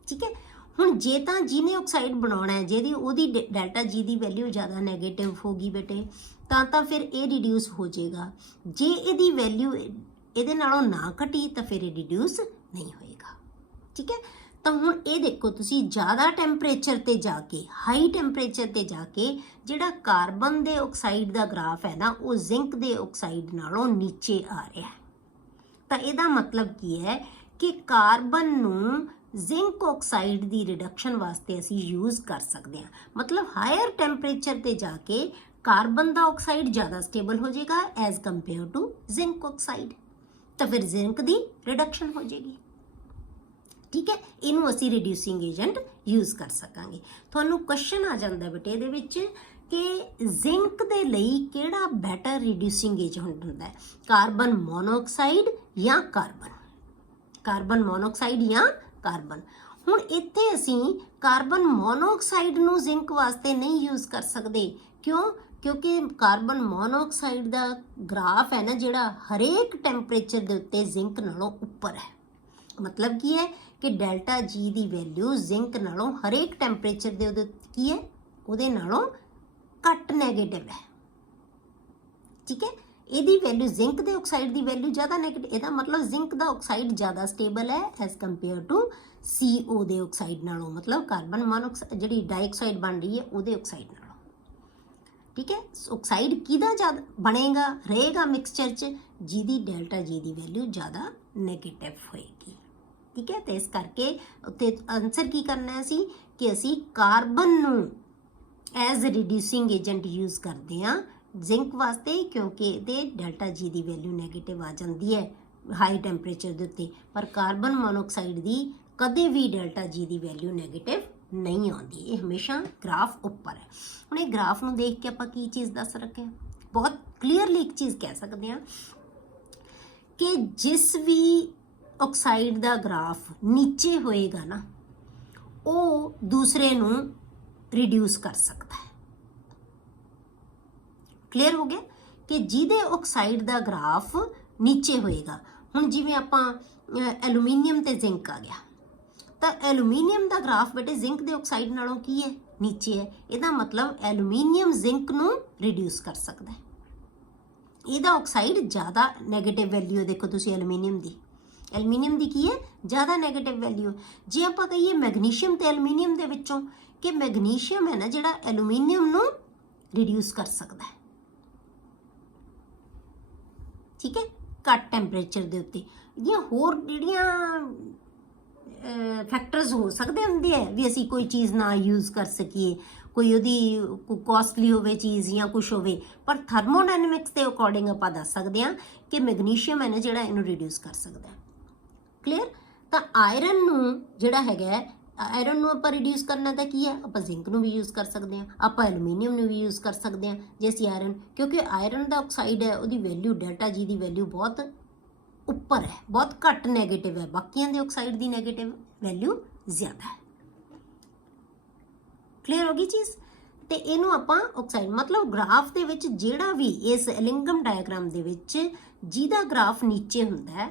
ਠੀਕ ਹੈ, ਹੁਣ ਜੇ ਤਾਂ ਜਿਹਨੇ ਆਕਸਾਈਡ ਬਣਾਉਣਾ ਹੈ, ਜਿਹਦੀ ਉਹਦੀ ਡੈਲਟਾ ਜੀ ਦੀ ਵੈਲਿਊ ਜ਼ਿਆਦਾ ਨੈਗੇਟਿਵ ਹੋਗੀ ਬੇਟੇ, ਤਾਂ ਫਿਰ ਇਹ ਰਿਡਿਊਸ ਹੋ ਜਾਏਗਾ। ਜੇ ਇਹਦੀ ਵੈਲਿਊ ਇਹਦੇ ਨਾਲੋਂ ਨਾ ਘਟੀ ਤਾਂ ਫਿਰ ਇਹ ਰਿਡਿਊਸ ਨਹੀਂ ਹੋਏਗਾ। ਠੀਕ ਹੈ, ਤਾਂ ਹੁਣ ਇਹ ਦੇਖੋ ਤੁਸੀਂ, ਜ਼ਿਆਦਾ ਟੈਂਪਰੇਚਰ ਤੇ ਜਾ ਕੇ, ਹਾਈ ਟੈਂਪਰੇਚਰ ਤੇ ਜਾ ਕੇ ਜਿਹੜਾ ਕਾਰਬਨ ਦੇ ਆਕਸਾਈਡ ਦਾ ਗ੍ਰਾਫ ਹੈ ਨਾ, ਉਹ ਜ਼ਿੰਕ ਦੇ ਆਕਸਾਈਡ ਨਾਲੋਂ ਨੀਚੇ ਆ ਰਿਹਾ ਹੈ। ਤਾਂ ਇਹਦਾ ਮਤਲਬ ਕੀ ਹੈ ਕਿ ਕਾਰਬਨ ਨੂੰ ਜ਼ਿੰਕ ਆਕਸਾਈਡ ਦੀ ਰਿਡਕਸ਼ਨ ਵਾਸਤੇ ਅਸੀਂ ਯੂਜ਼ ਕਰ ਸਕਦੇ ਹਾਂ। ਮਤਲਬ ਹਾਇਰ ਟੈਂਪਰੇਚਰ ਤੇ ਜਾ ਕੇ ਕਾਰਬਨ ਦਾ ਆਕਸਾਈਡ ਜ਼ਿਆਦਾ ਸਟੇਬਲ ਹੋ ਜਾਏਗਾ as compare to zinc oxide, ਤਾਂ ਫਿਰ ਜ਼ਿੰਕ ਦੀ ਰਿਡਕਸ਼ਨ ਹੋ ਜਾਏਗੀ। ਠੀਕ ਹੈ, ਇਹਨੂੰ ਅਸੀਂ ਰਿਡਿਊਸਿੰਗ ਏਜੰਟ ਯੂਜ਼ ਕਰ ਸਕਾਂਗੇ। ਤੁਹਾਨੂੰ ਕੁਐਸਚਨ ਆ ਜਾਂਦਾ ਬੇਟੇ ਇਹਦੇ ਵਿੱਚ ਕਿ ਜ਼ਿੰਕ ਦੇ ਲਈ ਕਿਹੜਾ ਬੈਟਰ ਰਿਡਿਊਸਿੰਗ ਏਜੰਟ ਹੁੰਦਾ ਹੈ, ਕਾਰਬਨ ਮੋਨੋਆਕਸਾਈਡ ਜਾਂ ਕਾਰਬਨ ਮੋਨੋਆਕਸਾਈਡ ਜਾਂ ਕਾਰਬਨ। ਹੁਣ ਇੱਥੇ ਅਸੀਂ ਕਾਰਬਨ ਮੋਨੋਆਕਸਾਈਡ ਨੂੰ ਜ਼ਿੰਕ ਵਾਸਤੇ ਨਹੀਂ ਯੂਜ਼ ਕਰ ਸਕਦੇ। ਕਿਉਂ? ਕਿਉਂਕਿ ਕਾਰਬਨ ਮੋਨੋਆਕਸਾਈਡ ਦਾ ਗ੍ਰਾਫ ਹੈ ਨਾ ਜਿਹੜਾ, ਹਰੇਕ ਟੈਂਪਰੇਚਰ ਦੇ ਉੱਤੇ ਜ਼ਿੰਕ ਨਾਲੋਂ ਉੱਪਰ ਹੈ। ਮਤਲਬ ਕੀ ਹੈ ਕਿ ਡੈਲਟਾ ਜੀ ਦੀ ਵੈਲਿਊ ਜ਼ਿੰਕ ਨਾਲੋਂ ਹਰੇਕ ਟੈਂਪਰੇਚਰ ਦੇ ਉਹਦੇ ਕੀ ਹੈ, ਉਹਦੇ ਨਾਲੋਂ ਘੱਟ ਨੈਗੇਟਿਵ ਹੈ। ਠੀਕ ਹੈ, ਇਹਦੀ ਵੈਲਿਊ, ਜ਼ਿੰਕ ਦੇ ਆਕਸਾਈਡ ਦੀ ਵੈਲਿਊ ਜ਼ਿਆਦਾ ਨੈਗੇਟਿਵ, ਇਹਦਾ ਮਤਲਬ ਜ਼ਿੰਕ ਦਾ ਆਕਸਾਈਡ ਜ਼ਿਆਦਾ ਸਟੇਬਲ ਹੈ ਐਜ਼ ਕੰਪੇਅਰ ਟੂ CO ਦੇ ਆਕਸਾਈਡ ਨਾਲੋਂ, ਮਤਲਬ ਕਾਰਬਨ ਮੋਨੋਆਕਸਾਈਡ ਜਿਹੜੀ ਡਾਈਆਕਸਾਈਡ ਬਣ ਰਹੀ ਹੈ ਉਹਦੇ ਆਕਸਾਈਡ ਨਾਲੋਂ। ਠੀਕ ਹੈ, ਆਕਸਾਈਡ ਕਿਹਦਾ ਜ਼ਿਆਦਾ ਬਣੇਗਾ, ਰਹੇਗਾ ਮਿਕਸਚਰ 'ਚ, ਜਿਹਦੀ ਡੈਲਟਾ ਜੀ ਦੀ ਵੈਲਿਊ ਜ਼ਿਆਦਾ ਨੈਗੇਟਿਵ ਹੋਏਗੀ। ਠੀਕ ਹੈ, ਤੇ ਇਸ ਕਰਕੇ ਉੱਤੇ ਆਨਸਰ ਕੀ ਕਰਨਾ ਸੀ ਕਿ ਅਸੀਂ ਕਾਰਬਨ ਨੂੰ ਐਜ਼ ਰਿਡਿਊਸਿੰਗ ਏਜੰਟ ਯੂਜ਼ ਕਰਦੇ ਹਾਂ ਜ਼ਿੰਕ ਵਾਸਤੇ, ਕਿਉਂਕਿ ਇਹਦੇ ਡੈਲਟਾ ਜੀ ਦੀ ਵੈਲਿਊ ਨੈਗੇਟਿਵ ਆ ਜਾਂਦੀ ਹੈ ਹਾਈ ਟੈਂਪਰੇਚਰ ਦੇ ਉੱਤੇ, ਪਰ ਕਾਰਬਨ ਮੋਨੋਆਕਸਾਈਡ ਦੀ ਕਦੇ ਵੀ ਡੈਲਟਾ ਜੀ ਦੀ ਵੈਲਿਊ ਨੈਗੇਟਿਵ ਨਹੀਂ ਆਉਂਦੀ, ਇਹ ਹਮੇਸ਼ਾ ਗ੍ਰਾਫ ਉੱਪਰ ਹੈ। ਹੁਣ ਇਹ ਗ੍ਰਾਫ ਨੂੰ ਦੇਖ ਕੇ ਆਪਾਂ ਕੀ ਚੀਜ਼ ਦੱਸ ਰੱਖੇ, ਬਹੁਤ ਕਲੀਅਰਲੀ ਇੱਕ ਚੀਜ਼ ਕਹਿ ਸਕਦੇ ਹਾਂ ਕਿ ਜਿਸ ਵੀ ਆਕਸਾਈਡ ਦਾ ਗ੍ਰਾਫ ਨੀਚੇ ਹੋਏਗਾ ਨਾ, ਉਹ ਦੂਸਰੇ ਨੂੰ ਰਿਡਿਊਸ ਕਰ ਸਕਦਾ ਹੈ। ਕਲੀਅਰ ਹੋ ਗਿਆ ਕਿ ਜਿਹਦੇ ਆਕਸਾਈਡ ਦਾ ਗ੍ਰਾਫ ਨੀਚੇ ਹੋਏਗਾ, ਹੁਣ ਜਿਵੇਂ ਆਪਾਂ ਐਲੂਮੀਨੀਅਮ ਤੇ ਜ਼ਿੰਕ ਆ ਗਿਆ, ਤਾਂ ਐਲੂਮੀਨੀਅਮ ਦਾ ਗ੍ਰਾਫ ਬੇਟੇ ਜ਼ਿੰਕ ਦੇ ਆਕਸਾਈਡ ਨਾਲੋਂ ਕੀ ਹੈ, ਨੀਚੇ ਹੈ। ਇਹਦਾ ਮਤਲਬ ਐਲੂਮੀਨੀਅਮ ਜ਼ਿੰਕ ਨੂੰ ਰਿਡਿਊਸ ਕਰ ਸਕਦਾ ਹੈ। ਇਹਦਾ ਆਕਸਾਈਡ ਜ਼ਿਆਦਾ ਨੈਗੇਟਿਵ ਵੈਲਿਊ ਦੇਖੋ ਤੁਸੀਂ ਐਲੂਮੀਨੀਅਮ ਦੀ ਕੀ ਹੈ, ਜ਼ਿਆਦਾ ਨੈਗੇਟਿਵ ਵੈਲਿਊ। ਜੇ ਆਪਾਂ ਕਹੀਏ ਮੈਗਨੀਸ਼ੀਅਮ ਤੇ ਐਲੂਮੀਨੀਅਮ ਦੇ ਵਿੱਚੋਂ, ਕਿ ਮੈਗਨੀਸ਼ੀਅਮ ਹੈ ਨਾ ਜਿਹੜਾ ਐਲੂਮੀਨੀਅਮ ਨੂੰ ਰਿਡਿਊਸ ਕਰ ਸਕਦਾ ਹੈ। ਠੀਕ ਹੈ, ਘੱਟ ਟੈਂਪਰੇਚਰ ਦੇ ਉੱਤੇ। ਜਾਂ ਹੋਰ ਜਿਹੜੀਆਂ ਫੈਕਟਰਸ ਹੋ ਸਕਦੇ ਹੁੰਦੇ ਆ ਵੀ ਅਸੀਂ ਕੋਈ ਚੀਜ਼ ਨਾ ਯੂਜ਼ ਕਰ ਸਕੀਏ, ਕੋਈ ਉਹਦੀ ਕੋਸਟਲੀ ਹੋਵੇ ਚੀਜ਼ ਜਾਂ ਕੁਝ ਹੋਵੇ, ਪਰ ਥਰਮੋਡਾਇਨਾਮਿਕਸ ਦੇ ਅਕੋਰਡਿੰਗ ਆਪਾਂ ਦੱਸ ਸਕਦੇ ਹਾਂ ਕਿ ਮੈਗਨੀਸ਼ੀਅਮ ਹੈ ਨਾ ਜਿਹੜਾ ਇਹਨੂੰ ਰਿਡਿਊਸ ਕਰ ਸਕਦਾ ਹੈ। ਕਲੀਅਰ? ਤਾਂ ਆਇਰਨ ਨੂੰ ਜਿਹੜਾ ਹੈਗਾ, ਆਇਰਨ ਨੂੰ ਆਪਾਂ ਰਿਡਿਊਸ ਕਰਨਾ ਤਾਂ ਕੀ ਹੈ, ਆਪਾਂ ਜ਼ਿੰਕ ਨੂੰ ਵੀ ਯੂਜ਼ ਕਰ ਸਕਦੇ ਹਾਂ, ਆਪਾਂ ਐਲੂਮੀਨੀਅਮ ਨੂੰ ਵੀ ਯੂਜ਼ ਕਰ ਸਕਦੇ ਹਾਂ ਜੇ ਅਸੀਂ ਆਇਰਨ, ਕਿਉਂਕਿ ਆਇਰਨ ਦਾ ਆਕਸਾਈਡ ਹੈ ਉਹਦੀ ਵੈਲਿਊ ਡੈਲਟਾ ਜੀ ਦੀ ਵੈਲਿਊ ਬਹੁਤ ਉੱਪਰ ਹੈ, ਬਹੁਤ ਘੱਟ ਨੈਗੇਟਿਵ ਹੈ, ਬਾਕੀਆਂ ਦੇ ਆਕਸਾਈਡ ਦੀ ਨੈਗੇਟਿਵ ਵੈਲਿਊ ਜ਼ਿਆਦਾ ਹੈ। ਕਲੀਅਰ ਹੋ ਗਈ ਚੀਜ਼? ਤੇ ਇਹਨੂੰ ਆਪਾਂ ਆਕਸਾਈਡ, ਮਤਲਬ ਗ੍ਰਾਫ ਦੇ ਵਿੱਚ ਜਿਹੜਾ ਵੀ ਇਸ ਐਲਿੰਗਮ ਡਾਇਆਗ੍ਰਾਮ ਦੇ ਵਿੱਚ ਜਿਹਦਾ ਗ੍ਰਾਫ ਨੀਚੇ ਹੁੰਦਾ ਹੈ,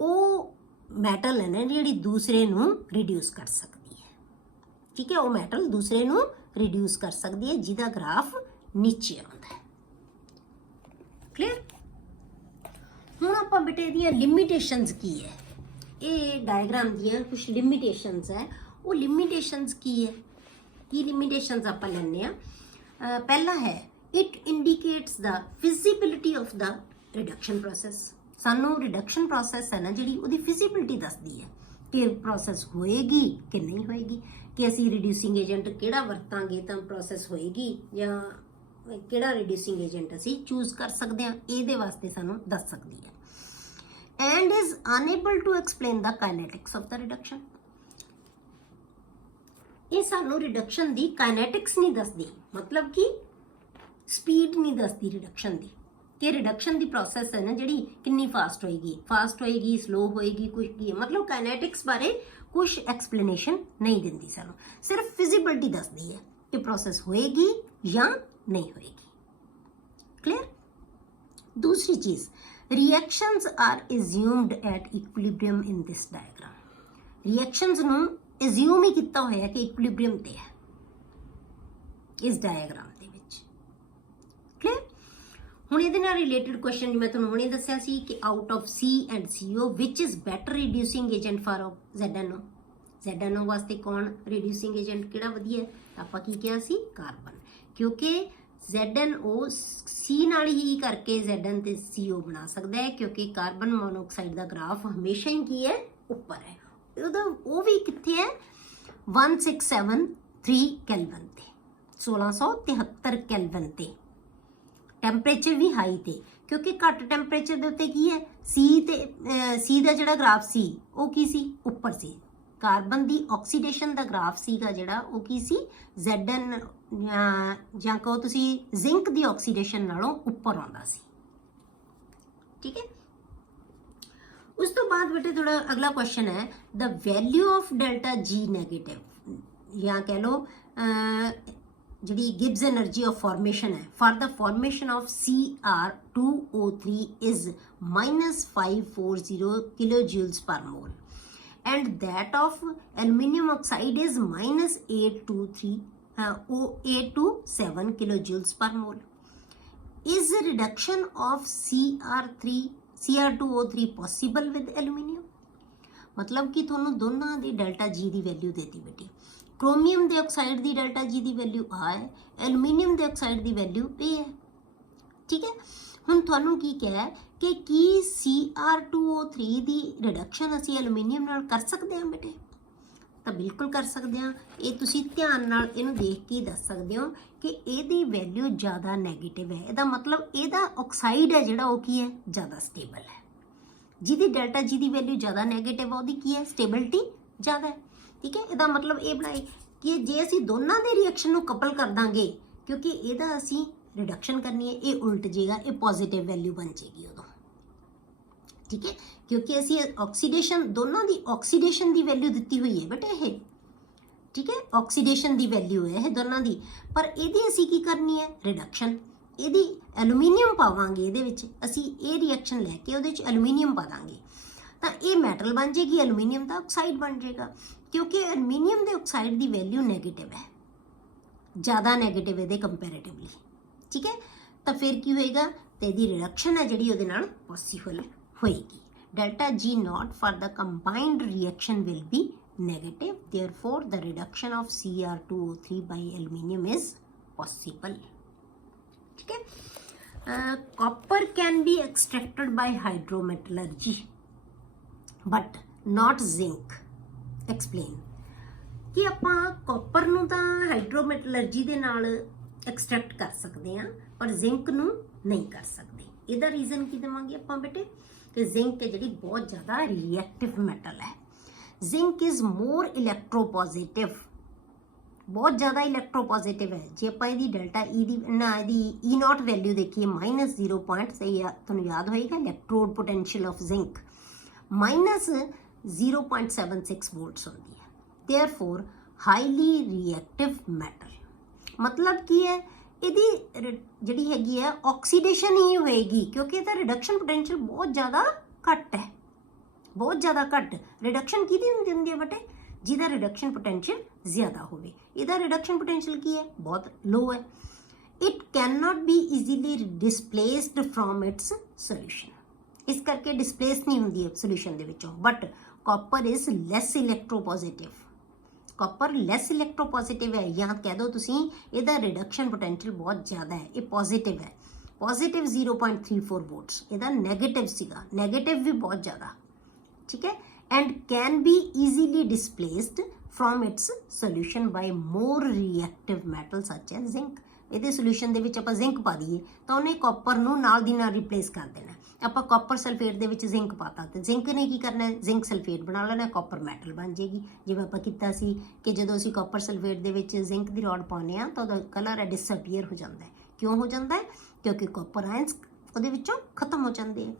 ਉਹ ਮੈਟਲ ਹੈ ਨਾ ਜਿਹੜੀ ਦੂਸਰੇ ਨੂੰ ਰਿਡਿਊਸ ਕਰ ਸਕਦੀ ਹੈ। ਠੀਕ ਹੈ, ਉਹ ਮੈਟਲ ਦੂਸਰੇ ਨੂੰ ਰਿਡਿਊਸ ਕਰ ਸਕਦੀ ਹੈ ਜਿਹਦਾ ਗ੍ਰਾਫ ਨੀਚੇ ਆਉਂਦਾ ਹੈ। ਕਲੀਅਰ? ਹੁਣ ਆਪਾਂ ਬੇਟੇ ਇਹਦੀਆਂ ਲਿਮਿਟੇਸ਼ਨਸ ਕੀ ਹੈ, ਇਹ ਡਾਇਗਰਾਮ ਦੀਆਂ ਕੁਝ ਲਿਮਿਟੇਸ਼ਨਸ ਹੈ, ਉਹ ਲਿਮਿਟੇਸ਼ਨਸ ਕੀ ਹੈ, ਕੀ ਲਿਮਿਟੇਸ਼ਨਸ ਆਪਾਂ ਲੈਂਦੇ ਆ। ਪਹਿਲਾ ਹੈ it indicates the feasibility of the reduction process. ਸਾਨੂੰ ਰਿਡਕਸ਼ਨ ਪ੍ਰੋਸੈਸ ਹੈ ਨਾ ਜਿਹੜੀ ਉਹਦੀ ਫਿਜ਼ੀਬਿਲਿਟੀ ਦੱਸਦੀ ਹੈ ਕਿ ਪ੍ਰੋਸੈਸ ਹੋਏਗੀ ਕਿ ਨਹੀਂ ਹੋਏਗੀ, ਕਿ ਅਸੀਂ ਰਿਡਿਊਸਿੰਗ ਏਜੰਟ ਕਿਹੜਾ ਵਰਤਾਂਗੇ ਤਾਂ ਪ੍ਰੋਸੈਸ ਹੋਏਗੀ, ਜਾਂ ਕਿਹੜਾ ਰਿਡਿਊਸਿੰਗ ਏਜੰਟ ਅਸੀਂ ਚੂਜ਼ ਕਰ ਸਕਦੇ ਹਾਂ, ਇਹਦੇ ਵਾਸਤੇ ਸਾਨੂੰ ਦੱਸ ਸਕਦੀ ਹੈ। And is unable to explain the kinetics of the reduction. ਇਹ ਸਾਨੂੰ ਰਿਡਕਸ਼ਨ ਦੀ ਕਾਈਨੈਟਿਕਸ ਨਹੀਂ ਦੱਸਦੀ, ਮਤਲਬ ਕਿ ਸਪੀਡ ਨਹੀਂ ਦੱਸਦੀ ਰਿਡਕਸ਼ਨ ਦੀ, ਕਿ ਰਿਡਕਸ਼ਨ ਦੀ ਪ੍ਰੋਸੈਸ ਹੈ ਨਾ ਜਿਹੜੀ ਕਿੰਨੀ ਫਾਸਟ ਹੋਏਗੀ, ਸਲੋ ਹੋਏਗੀ, ਕੁਝ ਕੀ ਹੈ, ਮਤਲਬ ਕਾਈਨੈਟਿਕਸ ਬਾਰੇ ਕੁਝ ਐਕਸਪਲੇਨੇਸ਼ਨ ਨਹੀਂ ਦਿੰਦੀ ਸਾਨੂੰ, ਸਿਰਫ ਫਿਜ਼ੀਬਿਲਿਟੀ ਦੱਸਦੀ ਹੈ ਕਿ ਪ੍ਰੋਸੈਸ ਹੋਏਗੀ ਜਾਂ ਨਹੀਂ ਹੋਏਗੀ। ਕਲੀਅਰ? दूसरी चीज, reactions are assumed at equilibrium in this diagram. Reactions नूं एज्यूम ही किया होया कि इक्विलिब्रियम ते है इस डायग्राम दे विच। क्लियर? हुण इहदे नाल रिलेटेड क्वेश्चन मैं तुहानूं हुणे दस्सिया सी कि out of C and CO which is better reducing agent for ZNO। ZNO वास्ते कौन रिड्यूसिंग एजेंट किहड़ा वधिया है? आपां की किहा सी? कार्बन, क्योंकि ZNO C नाल ही करके ZN ते CO बना सकदा है, क्योंकि कार्बन मोनोऑक्साइड दा ग्राफ हमेशा ही की है? ऊपर है। ਉਹਦਾ ਉਹ ਵੀ ਕਿੱਥੇ ਹੈ? 1673 ਕੈਲਵਨ ਤੇ, 1673 ਕੈਲਵਨ ਤੇ। ਟੈਂਪਰੇਚਰ ਵੀ ਹਾਈ ਤੇ, ਕਿਉਂਕਿ ਘੱਟ ਟੈਂਪਰੇਚਰ ਦੇ ਉੱਤੇ ਕੀ ਹੈ? ਸੀ ਦਾ ਜਿਹੜਾ ਗ੍ਰਾਫ ਸੀ ਉਹ ਕੀ ਸੀ? ਉੱਪਰ ਸੀ। ਕਾਰਬਨ ਦੀ ਆਕਸੀਡੇਸ਼ਨ ਦਾ ਗ੍ਰਾਫ ਸੀਗਾ ਜਿਹੜਾ ਉਹ ਕੀ ਸੀ? ZN ਜਾਂ ਕਹੋ ਤੁਸੀਂ ਜ਼ਿੰਕ ਦੀ ਆਕਸੀਡੇਸ਼ਨ ਨਾਲੋਂ ਉੱਪਰ ਆਉਂਦਾ ਸੀ। ਠੀਕ ਹੈ। उस तो बाद बेटे थोड़ा अगला क्वेश्चन है, the value of delta G negative या कह लो G Gibbs energy of formation है for the formation of Cr2O3 is -540 kilo joules per mole and that of aluminium oxide is -827 kilo joules per mole. Is reduction of Cr2O3 possible with aluminium? मतलब कि थोनों दोनों की delta G की value देती बेटी। Chromium के oxide की delta G की वैल्यू आ है, एल्यूमीनियम के ऑक्साइड की वैल्यू ए है। ठीक है। हुण थोनों की कहा कि Cr2O3 की रिडक्शन असी एल्यूमीनियम नाल कर सकते हैं बेटे? तो बिल्कुल कर सकते हैं। ये तुसी ध्यान नाल इहनूं देख के दस सकते हो कि ਇਹਦੀ वैल्यू ज़्यादा नैगेटिव है। ਇਹਦਾ मतलब ਇਹਦਾ ऑक्साइड है ਜਿਹੜਾ ਉਹ ਕੀ है? ज़्यादा स्टेबल है। ਜਿਹਦੀ डेल्टा G ਦੀ वैल्यू ज़्यादा नैगेटिव है ਉਹਦੀ ਕੀ है? स्टेबिलिटी ज़्यादा है। ठीक है। ਇਹਦਾ मतलब ਇਹ ਬਣਾਏ ਕਿ ਜੇ ਅਸੀਂ ਦੋਨਾਂ ਦੇ ਰਿਐਕਸ਼ਨ ਨੂੰ ਕਪਲ ਕਰ ਦਾਂਗੇ, ਕਿਉਂਕਿ ਇਹਦਾ ਅਸੀਂ ਰਿਡਕਸ਼ਨ ਕਰਨੀ ਹੈ, ਇਹ ਉਲਟ ਜਾਏਗਾ, ਇਹ ਪੋਜ਼ਿਟਿਵ वैल्यू बन जाएगी उदों। ठीक है। क्योंकि असी ऑक्सीडेशन दोनों की ऑक्सीडेशन की वैल्यू दी हुई है बेटे ये। ठीक है। ऑक्सीडेशन की वैल्यू है दोनों की, पर यदि असी की करनी है? रिडक्शन। यदि एल्यूमीनियम पावांगे ये असी ये रिएक्शन लैके वो एल्यूमीनियम पा देंगे तो ये मैटल बन जाएगी, एल्यूमीनियम का ऑक्साइड बन जाएगा। क्योंकि एल्यूमीनियम के ऑक्साइड की वैल्यू नैगेटिव है, ज़्यादा नैगेटिव ये कंपैरेटिवली। ठीक है। तो फिर की होएगा? तो यदि रिडक्शन है जी पॉसिबल होएगी। Delta G naught for the combined reaction will be negative, therefore the reduction of Cr2O3 by aluminium is possible. ठीक है। Copper can be extracted by hydrometallurgy but not zinc. Explain कि आपां copper नूं तां hydrometallurgy दे नाल extract कर सकते हैं पर जिंक नूं नहीं कर सकते। इहदा रीजन की देवांगे आपां बेटे कि जिंक है जी बहुत ज़्यादा रिएक्टिव मैटल है। जिंक इज़ मोर इलैक्ट्रोपॉजिटिव, बहुत ज़्यादा इलैक्ट्रोपॉजिटिव है। जे आप डेल्टा ई दी ना ई नॉट वैल्यू देखिए -0 सही तुहानूं याद होएगा इलैक्ट्रोड पोटेंशियल ऑफ जिंक -0.76 वोल्ट्स होंदी है। Therefore highly reactive metal. मतलब की है ਇਹਦੀ ਜਿਹੜੀ ਹੈਗੀ ਹੈ ਆਕਸੀਡੇਸ਼ਨ ਹੀ ਹੋਏਗੀ, क्योंकि ਇਹਦਾ ਰਿਡਕਸ਼ਨ ਪੋਟੈਂਸ਼ੀਅਲ ਬਹੁਤ ਜ਼ਿਆਦਾ ਘੱਟ ਹੈ, ਬਹੁਤ ਜ਼ਿਆਦਾ ਘੱਟ। ਰਿਡਕਸ਼ਨ ਕਿਹਦੀ ਹੁੰਦੀ ਹੈ ਬੇਟੇ? ਜਿਹਦਾ ਰਿਡਕਸ਼ਨ ਪੋਟੈਂਸ਼ੀਅਲ ਜ਼ਿਆਦਾ ਹੋਵੇ। ਇਹਦਾ ਰਿਡਕਸ਼ਨ ਪੋਟੈਂਸ਼ੀਅਲ ਕੀ ਹੈ? ਬਹੁਤ ਲੋ ਹੈ। It can not be easily displaced from its solution, ਇਸ ਕਰਕੇ ਡਿਸਪਲੇਸ ਨਹੀਂ ਹੁੰਦੀ ਹੈ ਸੋਲੂਸ਼ਨ ਦੇ ਵਿੱਚੋਂ। But copper is less electropositive, copper less electropositive है, या कह दो तुसी इहदा रिडक्शन पोटेंशियल बहुत ज़्यादा है। ये पॉजिटिव है, पॉजिटिव 0.34 वोल्ट्स। इहदा नैगेटिव सीगा, नैगेटिव भी बहुत ज़्यादा। ठीक है। And can be easily displaced from its solution by more reactive metal such as zinc. ਇਹਦੇ ਸੋਲੂਸ਼ਨ ਦੇ ਵਿੱਚ ਆਪਾਂ ਜ਼ਿੰਕ ਪਾ ਦਈਏ ਤਾਂ ਉਹਨੇ ਕਾਪਰ ਨੂੰ ਨਾਲ ਦੀ ਨਾਲ ਰਿਪਲੇਸ ਕਰ ਦੇਣਾ। ਆਪਾਂ ਕਾਪਰ ਸਲਫੇਟ ਦੇ ਵਿੱਚ ਜ਼ਿੰਕ ਪਾਤਾ ਤੇ ਜ਼ਿੰਕ ਨੇ ਕੀ ਕਰਨਾ ਹੈ? ਜ਼ਿੰਕ ਸਲਫੇਟ ਬਣਾ ਲੈਣਾ, ਕਾਪਰ ਮੈਟਲ ਬਣ ਜਾਏਗੀ। ਜਿਵੇਂ ਆਪਾਂ ਕੀਤਾ ਸੀ ਕਿ ਜਦੋਂ ਅਸੀਂ ਕਾਪਰ ਸਲਫੇਟ ਦੇ ਵਿੱਚ ਜ਼ਿੰਕ ਦੀ ਰੋਡ ਪਾਉਂਦੇ ਆ ਤਾਂ ਉਹਦਾ ਕਲਰ ਹੈ ਡਿਸਅਪੀਅਰ ਹੋ ਜਾਂਦਾ ਹੈ। ਕਿਉਂ ਹੋ ਜਾਂਦਾ ਹੈ? ਕਿਉਂਕਿ ਕਾਪਰ ਆਇਨਸ ਉਹਦੇ ਵਿੱਚੋਂ ਖਤਮ ਹੋ ਜਾਂਦੇ ਆ।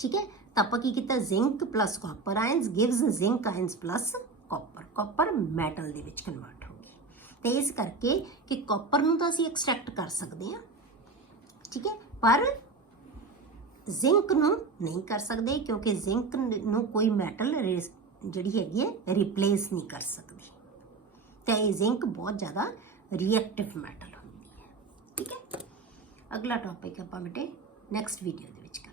ਠੀਕ ਹੈ। ਤਾਂ ਆਪਾਂ ਕੀ ਕੀਤਾ? Zinc plus copper ions gives zinc ions plus copper, copper metal ਦੇ ਵਿੱਚ ਕਨਵਰਟ ਹੋ ਗਈ। तो इस करके कि कॉपर नूं तां असीं एक्सट्रैक्ट कर सकते हैं। ठीक है। पर ਜ਼ਿੰਕ ਨੂੰ ਨਹੀਂ ਕਰ ਸਕਦੇ ਕਿਉਂਕਿ ਜ਼ਿੰਕ ਨੂੰ ਕੋਈ ਮੈਟਲ ਜਿਹੜੀ ਹੈਗੀ ਹੈ ਰਿਪਲੇਸ ਨਹੀਂ ਕਰ ਸਕਦੀ, ਤੇ ਇਹ ਜ਼ਿੰਕ ਬਹੁਤ ਜ਼ਿਆਦਾ ਰਿਐਕਟਿਵ ਮੈਟਲ ਹੁੰਦੀ ਹੈ। ਠੀਕ ਹੈ, ਅਗਲਾ ਟੌਪਿਕ ਆਪਾਂ ਬੇਟੇ ਨੈਕਸਟ ਵੀਡੀਓ ਦੇ ਵਿੱਚ ਕਰਾਂਗੇ।